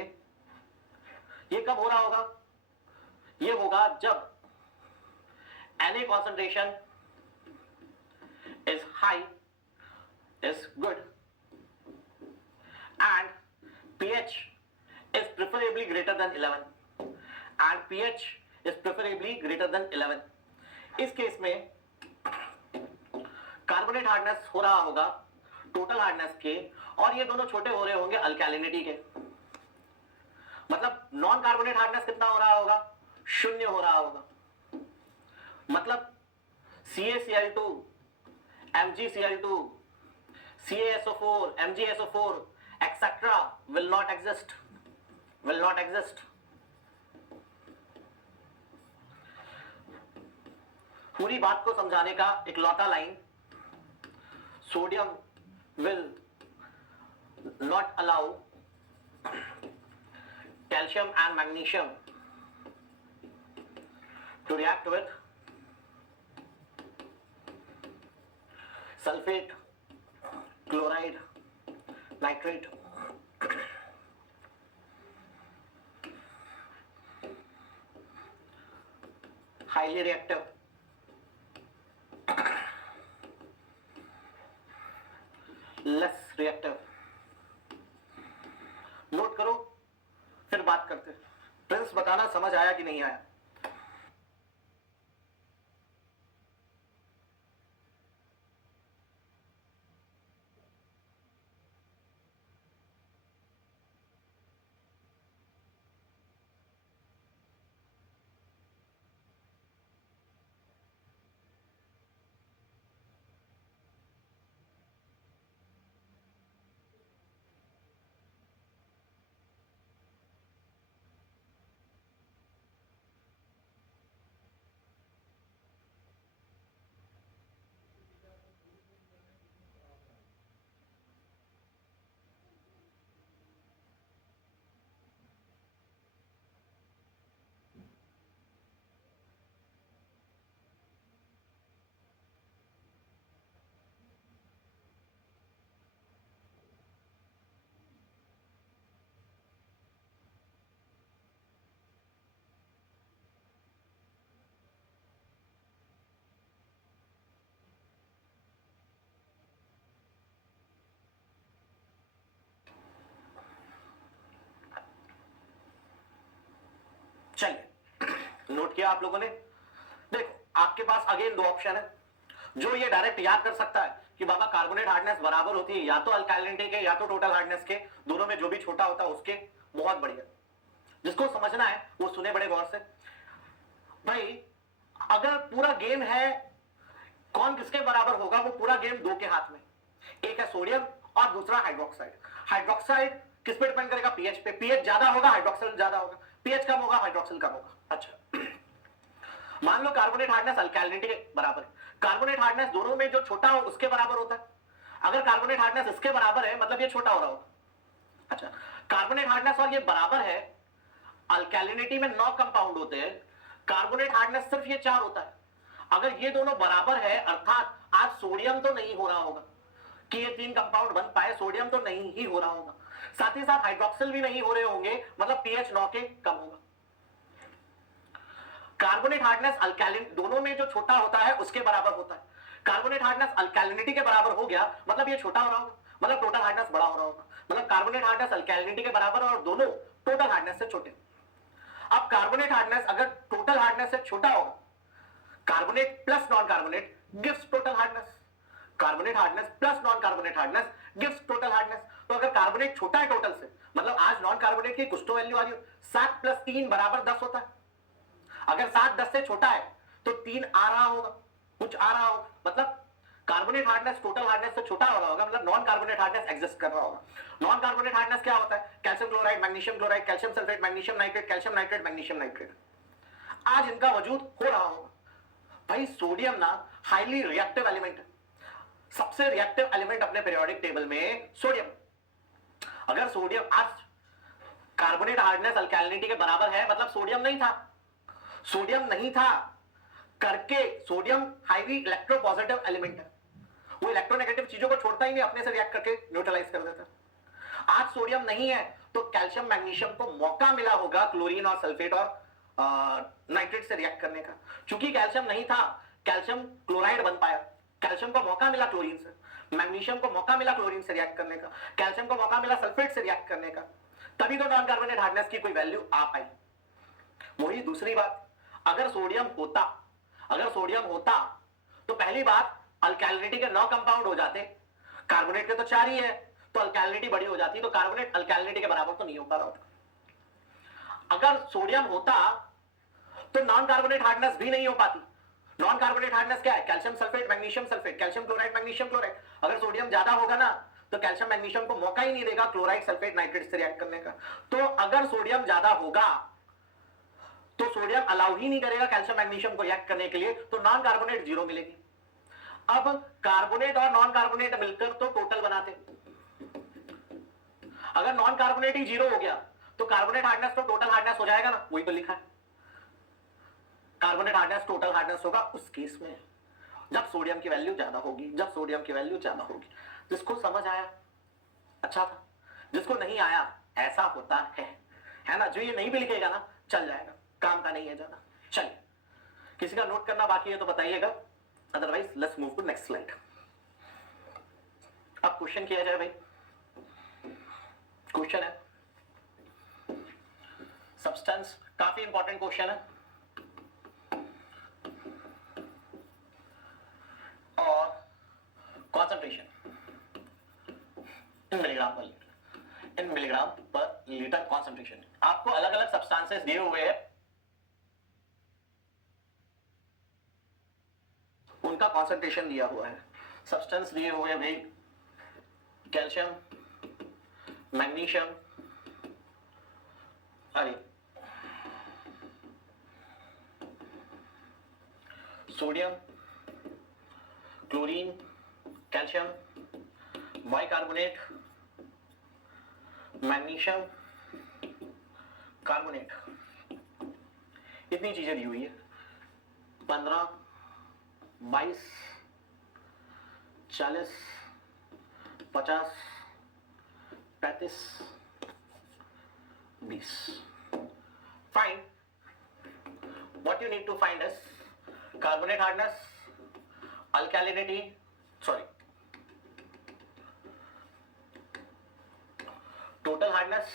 ये कब हो रहा होगा? ये होगा जब Na concentration is high, is good, and pH is preferably greater than 11, and pH is preferably greater than 11। इस केस में कार्बोनेट हार्डनेस हो रहा होगा टोटल हार्डनेस के और ये दोनों छोटे हो रहे होंगे अल्कैलिनिटी के। मतलब नॉन कार्बोनेट हार्डनेस कितना हो रहा होगा? 0 हो रहा होगा। मतलब CaCl2, MgCl2, CaSO4, MgSO4 etc. will not exist, will not exist। पूरी बात को समझाने का एक लौता line, sodium will not allow calcium and magnesium to react with sulfate, chloride, nitrate। highly reactive, less reactive। Note करो फिर बात करते हैं। प्रिंस बताना समझ आया कि नहीं आया? चलिए नोट किया आप लोगों ने? देखो आपके पास अगेन दो ऑप्शन है। जो ये डायरेक्ट याद कर सकता है कि बाबा कार्बोनेट हार्डनेस बराबर होती है या तो अल्कैलिनिटी के या तो टोटल हार्डनेस के, दोनों में जो भी छोटा होता है उसके, बहुत बढ़िया। जिसको समझना है वो सुने बड़े गौर से। भाई अगर पूरा गेम है कौन किसके बराबर होगा, वो पूरा गेम दो के हाथ में। एक है सोडियम और दूसरा हाइड्रोक्साइड। हाइड्रोक्साइड किस पे डिपेंड करेगा? पीएच पे। पीएच ज्यादा होगा हाइड्रोक्सिल ज्यादा होगा, पीएच कम होगा हाइड्रोक्सिल कम होगा। अच्छा मान लो कार्बोनेट हार्डनेस अल्कैलिनिटी के बराबर है। कार्बोनेट हार्डनेस दोनों में जो छोटा हो उसके बराबर होता है। अगर कार्बोनेट हार्डनेस इसके बराबर है मतलब ये छोटा हो रहा होगा। अच्छा कार्बोनेट हार्डनेस और ये बराबर है, अल्कैलिनिटी में 9 कंपाउंड होते हैं, कार्बोनेट हार्डनेस सिर्फ ये 4 होता है। अगर ये दोनों बराबर है अर्थात आज सोडियम तो नहीं हो रहा होगा कि ये 3 कंपाउंड बन पाए, सोडियम तो नहीं ही हो रहा होगा, साथ ही साथ हाइड्रोक्सिल भी नहीं हो रहे होंगे, मतलब पीएच 9 के कम होगा। कार्बोनेट हार्डनेस अल्कैलिन दोनों में जो छोटा होता है उसके बराबर होता है। कार्बोनेट हार्डनेस अल्कैलिनिटी के बराबर हो गया, मतलब ये छोटा हो रहा होगा, मतलब टोटल हार्डनेस बड़ा हो रहा होगा, मतलब कार्बोनेट हार्डनेस अल्कैलिनिटी के बराबर और दोनों टोटल हार्डनेस से छोटे। अब कार्बोनेट हार्डनेस अगर टोटल हार्डनेस से छोटा होगा, carbonate plus non carbonate gives total hardness, carbonate hardness plus non carbonate hardness gives total hardness. तो अगर कार्बोनेट छोटा है टोटल से, मतलब आज नॉन कार्बोनेट की कुछ तो वैल्यू आ रही है, 7 + 3 = 10 होता है। अगर 7 10 से छोटा है तो 3 आ रहा होगा, कुछ आ रहा होगा, मतलब कार्बोनेट हार्डनेस टोटल हार्डनेस से छोटा हो रहा होगा, मतलब नॉन कार्बोनेट हार्डनेस एग्जिस्ट कर रहा होगा। नॉन कार्बोनेट हार्डनेस क्या होता है? Calcium chloride, magnesium chloride, calcium sulphate, magnesium nitrate, calcium nitrate, magnesium nitrate, आज इनका वजूद हो रहा होगा। भाई सोडियम ना हाईली रिएक्टिव एलिमेंट है, सबसे रिएक्टिव एलिमेंट अपने पीरियोडिक टेबल में सोडियम। अगर सोडियम आज कार्बोनेट हार्डनेस अल्कैलिनिटी के बराबर है, मतलब सोडियम नहीं था, सोडियम नहीं था करके सोडियम हाईली इलेक्ट्रोपॉजिटिव एलिमेंट है, वो इलेक्ट्रोनेगेटिव चीजों को छोड़ता ही नहीं, अपने से रिएक्ट करके न्यूट्रलाइज कर देता है। आज सोडियम नहीं है तो कैल्शियम मैग्नीशियम को मौका मिला होगा क्लोरीन और सल्फेट और नाइट्रेट से रिएक्ट करने का। चूंकि कैल्शियम नहीं था, कैल्शियम क्लोराइड बन पाया, कैल्शियम को मौका मिला क्लोरीन से, मैग्नीशियम को मौका मिला क्लोरीन से रिएक्ट करने का, कैल्शियम को मौका मिला सल्फेट से रिएक्ट करने का, तभी तो नॉन कार्बोनेट हार्डनेस की कोई वैल्यू आ पाई। वही दूसरी बात, अगर सोडियम होता तो पहली बात अल्कैलिनिटी के 9 कंपाउंड हो जाते, कार्बोनेट के तो 4 ही है, तो अल्कैलिनिटी बड़ी हो जाती, तो कार्बोनेट अल्कैलिनिटी के बराबर तो नहीं हो पा रहा होता। अगर सोडियम होता तो नॉन कार्बोनेट हार्डनेस भी नहीं हो पाती। नॉन कार्बोनेट हार्डनेस क्या है? Calcium sulphate, magnesium sulphate, calcium chloride, magnesium chloride. अगर सोडियम ज्यादा होगा ना तो कैल्शियम मैग्नीशियम को मौका ही नहीं देगा क्लोराइड सल्फेट नाइट्रेट से रिएक्ट करने का। तो अगर सोडियम ज्यादा होगा तो सोडियम अलाउ ही नहीं करेगा कैल्शियम मैग्नीशियम को रिएक्ट करने के लिए, तो नॉन कार्बोनेट 0 मिलेगी। अब कार्बोनेट और नॉन कार्बोनेट मिलकर तो टोटल बनाते, अगर नॉन कार्बोनेट ही 0 हो गया तो कार्बोनेट हार्डनेस तो टोटल हार्डनेस हो जाएगा ना, वही तो लिखा है, कार्बोनेट हार्डनेस टोटल हार्डनेस होगा उस केस में जब सोडियम की वैल्यू ज्यादा होगी, जब सोडियम की वैल्यू ज्यादा होगी। जिसको समझ आया अच्छा था, जिसको नहीं आया ऐसा होता है ना, जो ये नहीं भी लिखेगा ना चल जाएगा, काम का नहीं है ज्यादा। चलिए, किसी का नोट करना बाकी है तो बताइएगा, otherwise let's move to next slide. अब क्वेश्चन किया जाए भाई, क्वेश्चन है सब्सटेंस, काफी इंपॉर्टेंट क्वेश्चन है और कॉन्सेंट्रेशन इन मिलीग्राम पर लीटर, इन मिलीग्राम पर लीटर कॉन्सेंट्रेशन। आपको अलग अलग सब्सटेंसेस दिए हुए हैं, उनका कॉन्सेंट्रेशन दिया हुआ है। सब्सटेंस दिए हुए हैं भाई, कैल्शियम, मैग्नीशियम, अरे sodium, chlorine, calcium, bicarbonate, magnesium, carbonate, इतनी चीजें दी हुई है। 15, 22, 40, 50, 35, 20। Find what you need to find is carbonate hardness, alkalinity, total hardness,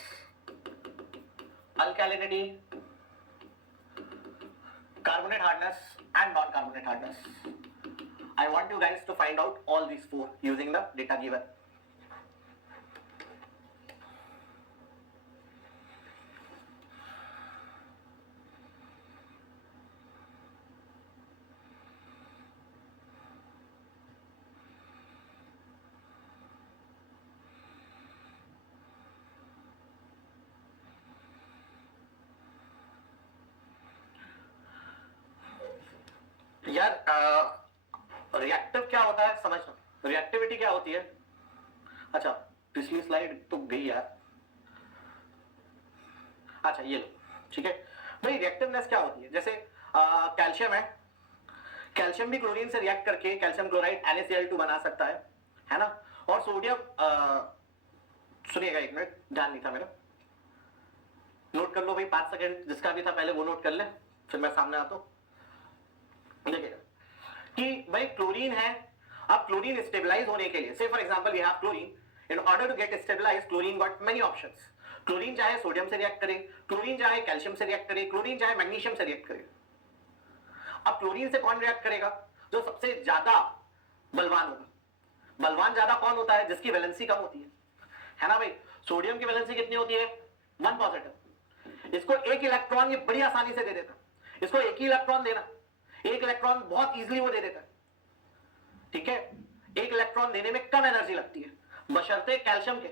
alkalinity, carbonate hardness and non-carbonate hardness. I want you guys to find out all these 4 using the data given. यार reactive क्या होता है समझना, reactivity क्या होती है। अच्छा पिछली स्लाइड तो गई यार, अच्छा ये लो, ठीक है भाई। रिएक्टिवनेस क्या होती है, जैसे कैल्शियम है, कैल्शियम भी क्लोरीन से रिएक्ट करके कैल्शियम क्लोराइड NaCl2 बना सकता है ना, और सोडियम, सुनिएगा एक मिनट, ध्यान नहीं था मेरा, नोट कर लो भाई 5 सेकंड, जिसका भी था पहले वो नोट कर ले, फिर मैं सामने आता हूं। देखिएगा कि भाई क्लोरीन है, अब क्लोरीन स्टेबलाइज होने के लिए, से for example we have chlorine, in order to get stabilize chlorine got many options. Chlorine चाहे सोडियम से रिएक्ट करे, क्लोरीन चाहे कैल्शियम से रिएक्ट करे, क्लोरीन चाहे मैग्नीशियम से रिएक्ट करे। अब क्लोरीन से कौन रिएक्ट करेगा? जो सबसे ज्यादा बलवान होगा। बलवान ज्यादा कौन होता है? जिसकी वैलेंसी कम होती है ना भाई। सोडियम की वैलेंसी कितनी होती है? 1 पॉजिटिव। इसको एक इलेक्ट्रॉन ये बड़ी आसानी से दे देता, इसको एक ही इलेक्ट्रॉन देना, एक इलेक्ट्रॉन बहुत इजीली वो दे देता है, ठीक है। एक इलेक्ट्रॉन देने में कम एनर्जी लगती है, बशर्ते कैल्शियम के,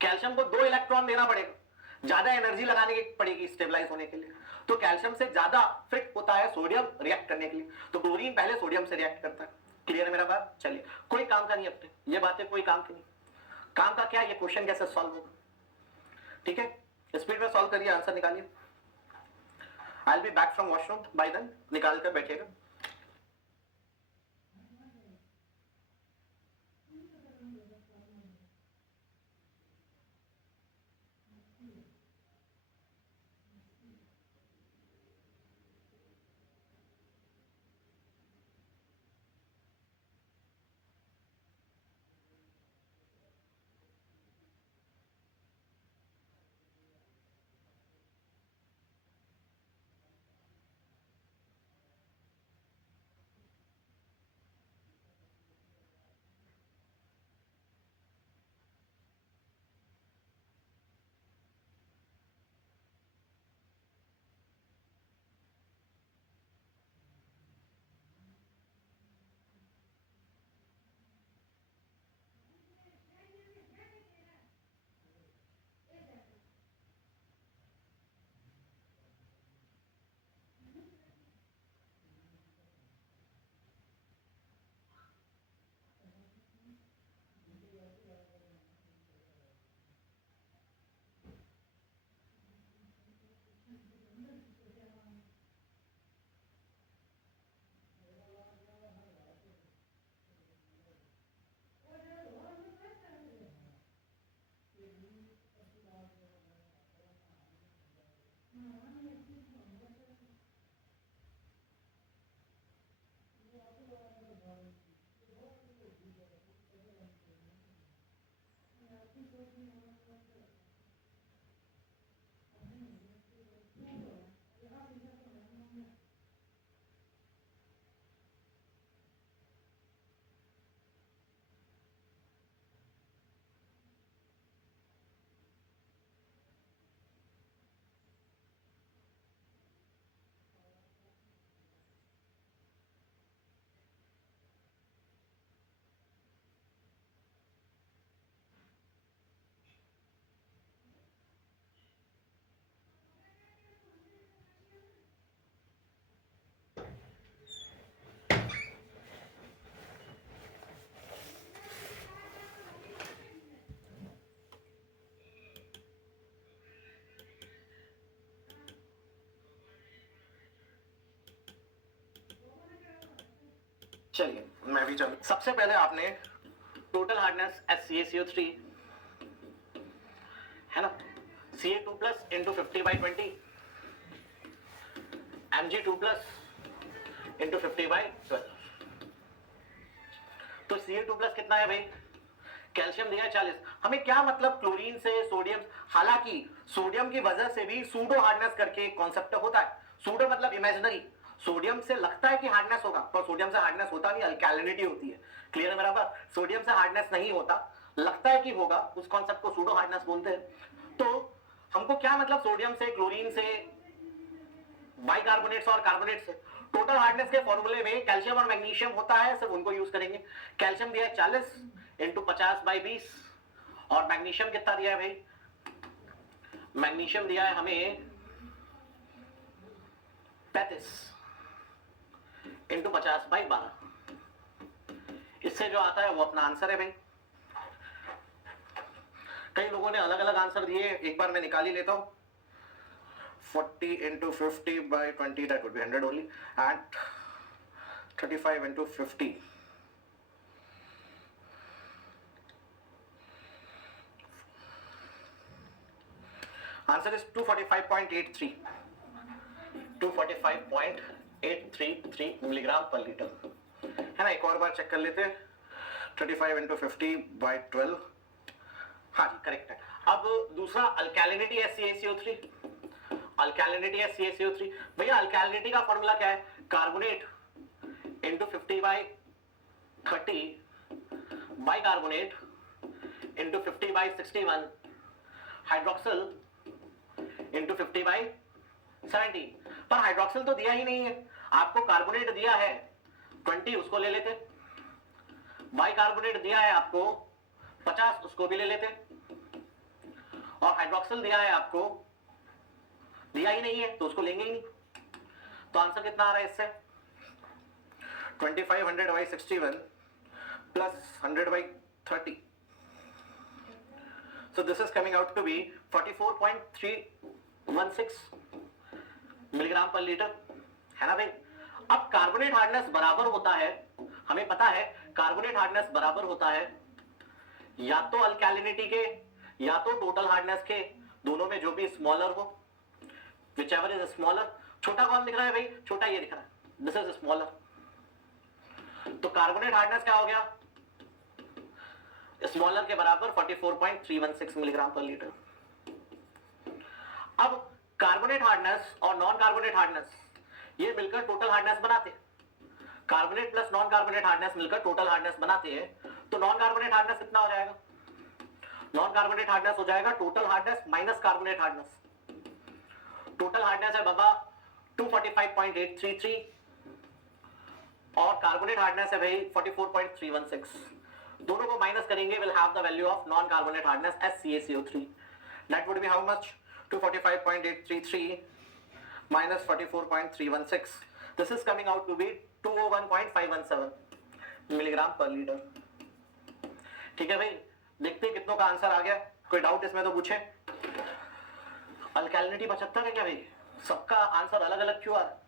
कैल्शियम को 2 इलेक्ट्रॉन देना पड़ेगा, ज्यादा एनर्जी लगाने की पड़ेगी स्टेबलाइज होने के लिए। तो कैल्शियम से ज्यादा फिट होता है सोडियम रिएक्ट करने के लिए, तो क्लोरीन पहले सोडियम से रिएक्ट करता है। क्लियर है मेरा बात? चलिए, कोई काम का नहीं अपने, ये बातें कोई काम की नहीं। काम का क्या, ये क्वेश्चन कैसे सॉल्व होगा, ठीक है। स्पीड में सॉल्व करिए, आंसर निकालिए। I will be back from washroom, by then निकाल कर बैठिएगा। चलिए मैं भी चलूं। सबसे पहले आपने टोटल हार्डनेस HCaCO3 है ना, Ca2 plus into 50/20 Mg2 plus into 50/12। तो Ca2 प्लस कितना है भाई? कैल्शियम दिया है 40। हमें क्या मतलब क्लोरीन से सोडियम, हालांकि सोडियम की वजह से भी सूडो हार्डनेस करके एक कॉन्सेप्ट होता है। सूडो मतलब इमेजिनरी, सोडियम से लगता है कि हार्डनेस होगा, पर सोडियम से हार्डनेस होता नहीं, अल्कैलिनिटी होती है। क्लियर है मेरा बात? सोडियम से हार्डनेस नहीं होता, लगता है कि होगा, उस कॉन्सेप्ट को सूडो हार्डनेस बोलते हैं। तो हमको क्या मतलब सोडियम से, क्लोरीन से, बाइकार्बोनेट्स और कार्बोनेट से? टोटल हार्डनेस के फॉर्मूले में कैल्शियम और मैग्नीशियम होता है, सिर्फ उनको यूज करेंगे। कैल्शियम दिया है 40 इंटू 50/20 और मैग्नीशियम कितना दिया है भाई? मैग्नीशियम दिया है हमें 35 इंटू 50/12। इससे जो आता है वो अपना आंसर है भाई। कई लोगों ने अलग अलग आंसर दिए, एक बार मैं निकाल ही लेता हूं। 40 into 50/20 that would be 100 only, and 35 into 50 answer is 245.83, 245.833 milligram पर लीटर, है ना। एक और बार चेक कर लेते हैं, 35 into 50/12, हाँ जी करेक्ट है। अब दूसरा अल्कैलिनिटी है CaCO3, अल्कैलिनिटी है CaCO3। भैया अल्कैलिनिटी का फॉर्मूला क्या है, carbonate into 50/30 bicarbonate into 50/61 hydroxyl into 50/17। पर हाइड्रोक्सिल तो दिया ही नहीं है आपको, कार्बोनेट दिया है 20, उसको ले लेते, बाइकार्बोनेट दिया है आपको 50, उसको भी ले लेते, और हाइड्रोक्सिल दिया है आपको, दिया ही नहीं है तो उसको लेंगे ही नहीं। तो आंसर कितना आ रहा है इससे, 2500/61 plus 100/30, so this is coming out to be 44.316 milligram पर लीटर, है ना भाई। अब कार्बोनेट हार्डनेस बराबर होता है, हमें पता है कार्बोनेट हार्डनेस बराबर होता है या तो अल्कैलिनिटी के या तो टोटल हार्डनेस के, दोनों में जो भी स्मॉलर हो, whichever is smaller। छोटा कौन दिख रहा है भाई, छोटा ये दिख रहा है, दिस इज स्मॉलर। तो कार्बोनेट हार्डनेस क्या हो गया, स्मॉलर के बराबर 44.316 मिलीग्राम पर लीटर। अब कार्बोनेट हार्डनेस और नॉन कार्बोनेट हार्डनेस ये मिलकर टोटल हार्डनेस बनाते हैं, carbonate plus non carbonate hardness मिलकर टोटल हार्डनेस बनाते हैं। तो नॉन कार्बोनेट हार्डनेस कितना हो जाएगा, नॉन कार्बोनेट हार्डनेस हो जाएगा total hardness minus carbonate hardness. Total hardness है बाबा 245.833 और कार्बोनेट हार्डनेस है भाई 44.316, दोनों को माइनस करेंगे, will have the value of non carbonate hardness as CaCO3, that would be how much, 245.833 minus 44.316, this is coming out to be 201.517 milligram पर litre. ठीक है भाई, देखते हैं कितनों का आंसर आ गया, कोई डाउट इसमें तो पूछे। अल्कैलिनिटी 75 है क्या भाई, सबका आंसर अलग अलग क्यों आ रहा है,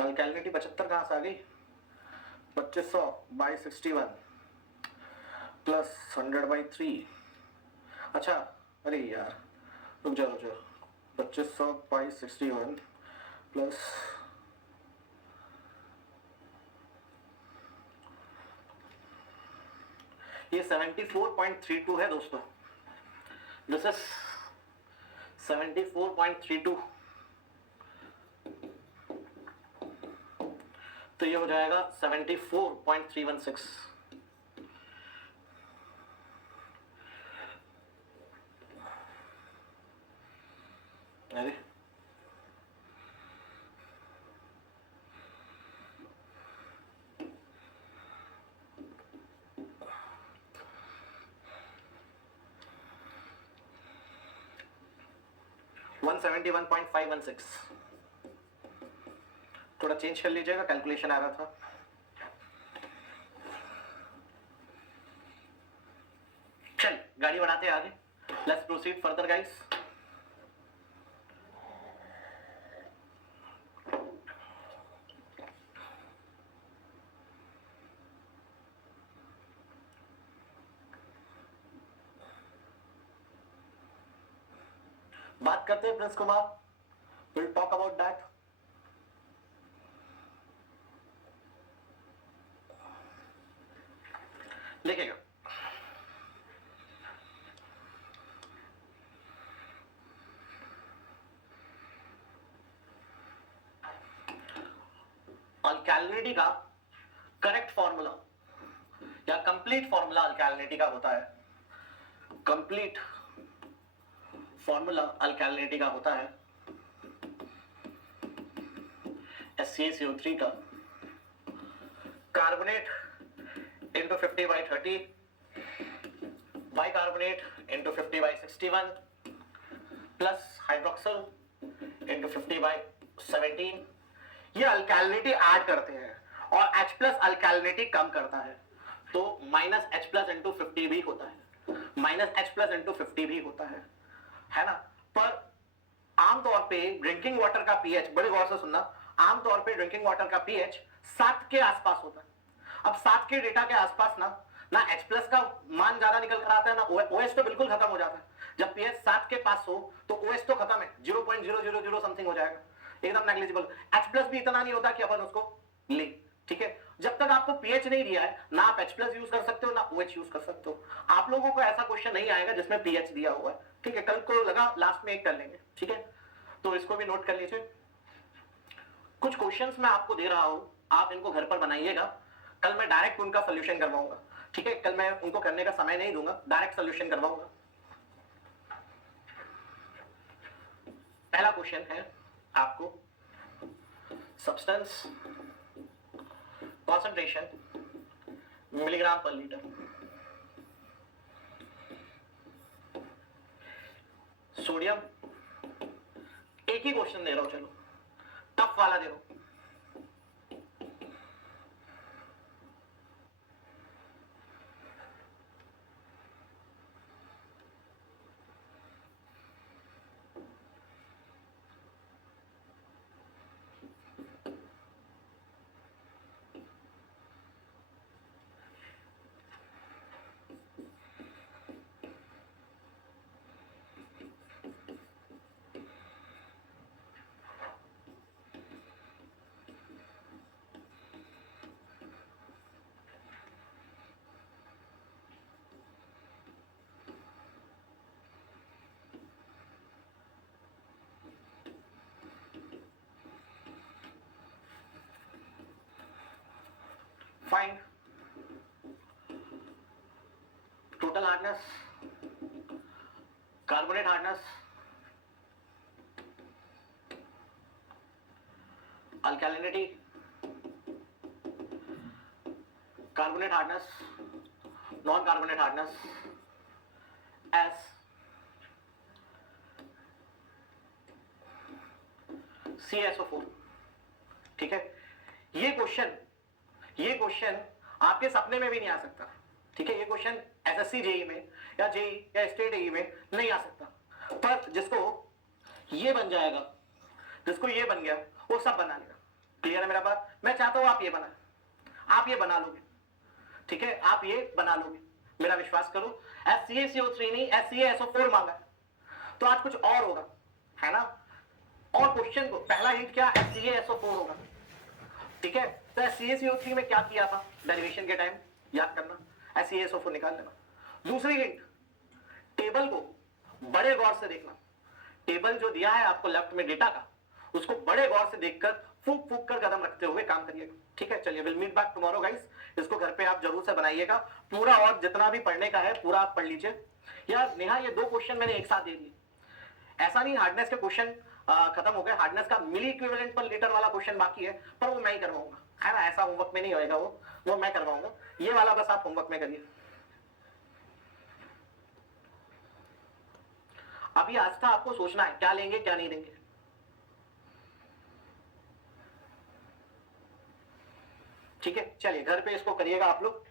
अल्कैलिनिटी 75 कहां से आ गई, 2500/61 प्लस 100/3, अच्छा अरे यार रुक जाओ 2500/61 प्लस ये 74.32 है दोस्तों, दिस इज 74.32, तो ये हो जाएगा 74.316। अरे 171.516, थोड़ा चेंज कर लीजिएगा, कैलकुलेशन आ रहा था। चल गाड़ी बढ़ाते हैं आगे, लेट्स प्रोसीड फर्दर गाइस। बात करते हैं Prince Kumar, will talk about that. लिखेगा अल्कैलिनिटी का करेक्ट फॉर्मूला या कंप्लीट फॉर्मूला अल्कैलिनिटी का होता है, कंप्लीट फॉर्मूला अल्कैलिनिटी का होता है CaCO3 का, carbonate into 50/30 bicarbonate into 50/61 plus hydroxyl into 50/17। ये अल्कैलिनिटी ऐड करते हैं और H प्लस अल्कैलिनिटी कम करता है, तो माइनस H प्लस इंटू 50 भी होता है, माइनस H प्लस इंटू 50 भी होता है ना। पर आमतौर पे ड्रिंकिंग वाटर का पीएच, बड़े गौर से सुनना, आमतौर पे ड्रिंकिंग वाटर का पीएच 7 के आसपास होता है। अब 7 के डेटा के आसपास ना ना H+ का मान ज्यादा निकल कर आता है, ना OH तो बिल्कुल खत्म हो जाता है। जब pH 7 के पास हो तो OH तो खत्म है, 0.000 समथिंग हो जाएगा, एकदम नेग्लिजिबल। H+ भी इतना नहीं होता कि अपन उसको ले, ठीक है। जब तक आपको pH नहीं दिया है, ना आप H+ यूज कर सकते हो, ना OH यूज कर सकते हो। आप लोगों को ऐसा क्वेश्चन नहीं आएगा जिसमें pH दिया हुआ है, ठीक है। कल को लगा लास्ट में एक कर लेंगे, ठीक है। तो इसको भी नोट कर लीजिए। कुछ क्वेश्चंस मैं आपको दे रहा हूं, आप इनको घर पर बनाइएगा। कल मैं डायरेक्ट उनका सोल्यूशन करवाऊंगा, ठीक है। कल मैं उनको करने का समय नहीं दूंगा, डायरेक्ट सोल्यूशन करवाऊंगा। पहला क्वेश्चन है आपको, सब्सटेंस कॉन्सेंट्रेशन मिलीग्राम पर लीटर। सोडियम, एक ही क्वेश्चन दे रहा हूं, चलो टफ वाला दे रहा हूं। Find total hardness, carbonate hardness, alkalinity, carbonate hardness, non-carbonate hardness as CaSO4, ठीक है। ये क्वेश्चन आपके सपने में भी नहीं आ सकता, ठीक है। ये क्वेश्चन एसएससी जेई में या जेई या स्टेट एई में नहीं आ सकता, पर जिसको ये बन जाएगा, जिसको ये बन गया, वो सब बना लेगा। क्लियर है मेरा बात? मैं चाहता हूं आप ये बनाए, आप ये बना लोगे, ठीक है। आप ये बना लोगे, मेरा विश्वास करो। FCaCO3 नहीं, FCaSO4 मांगा है, तो आज कुछ और होगा, है ना। और क्वेश्चन को पहला हिंट क्या, FCaSO4 होगा, ठीक है। तो FCaCO3 में क्या किया था डेरिवेशन के टाइम, याद करना, FCaSO4 निकाल लेना। दूसरी हिंट, टेबल को बड़े गौर से देखना। टेबल जो दिया है आपको लेफ्ट में डेटा का, उसको बड़े गौर से देखकर फूक फूक कर कदम रखते हुए काम करिएगा, ठीक है। चलिए, will meet back tomorrow guys. इसको घर पे आप जरूर से बनाइएगा पूरा, और जितना भी पढ़ने का है पूरा आप पढ़ लीजिए। यार नेहा, ये दो क्वेश्चन मैंने एक साथ दे दिए, ऐसा नहीं हार्डनेस के क्वेश्चन खत्म हो गए, हार्डनेस का मिली इक्विवेलेंट पर लीटर वाला क्वेश्चन बाकी है, पर वो मैं ही करवाऊंगा, है ना। ऐसा होमवर्क में नहीं होएगा, वो मैं करवाऊंगा। ये वाला बस आप होमवर्क में करिए। अभी आज का आपको सोचना है क्या लेंगे क्या नहीं देंगे, ठीक है। चलिए घर पे इसको करिएगा आप लोग।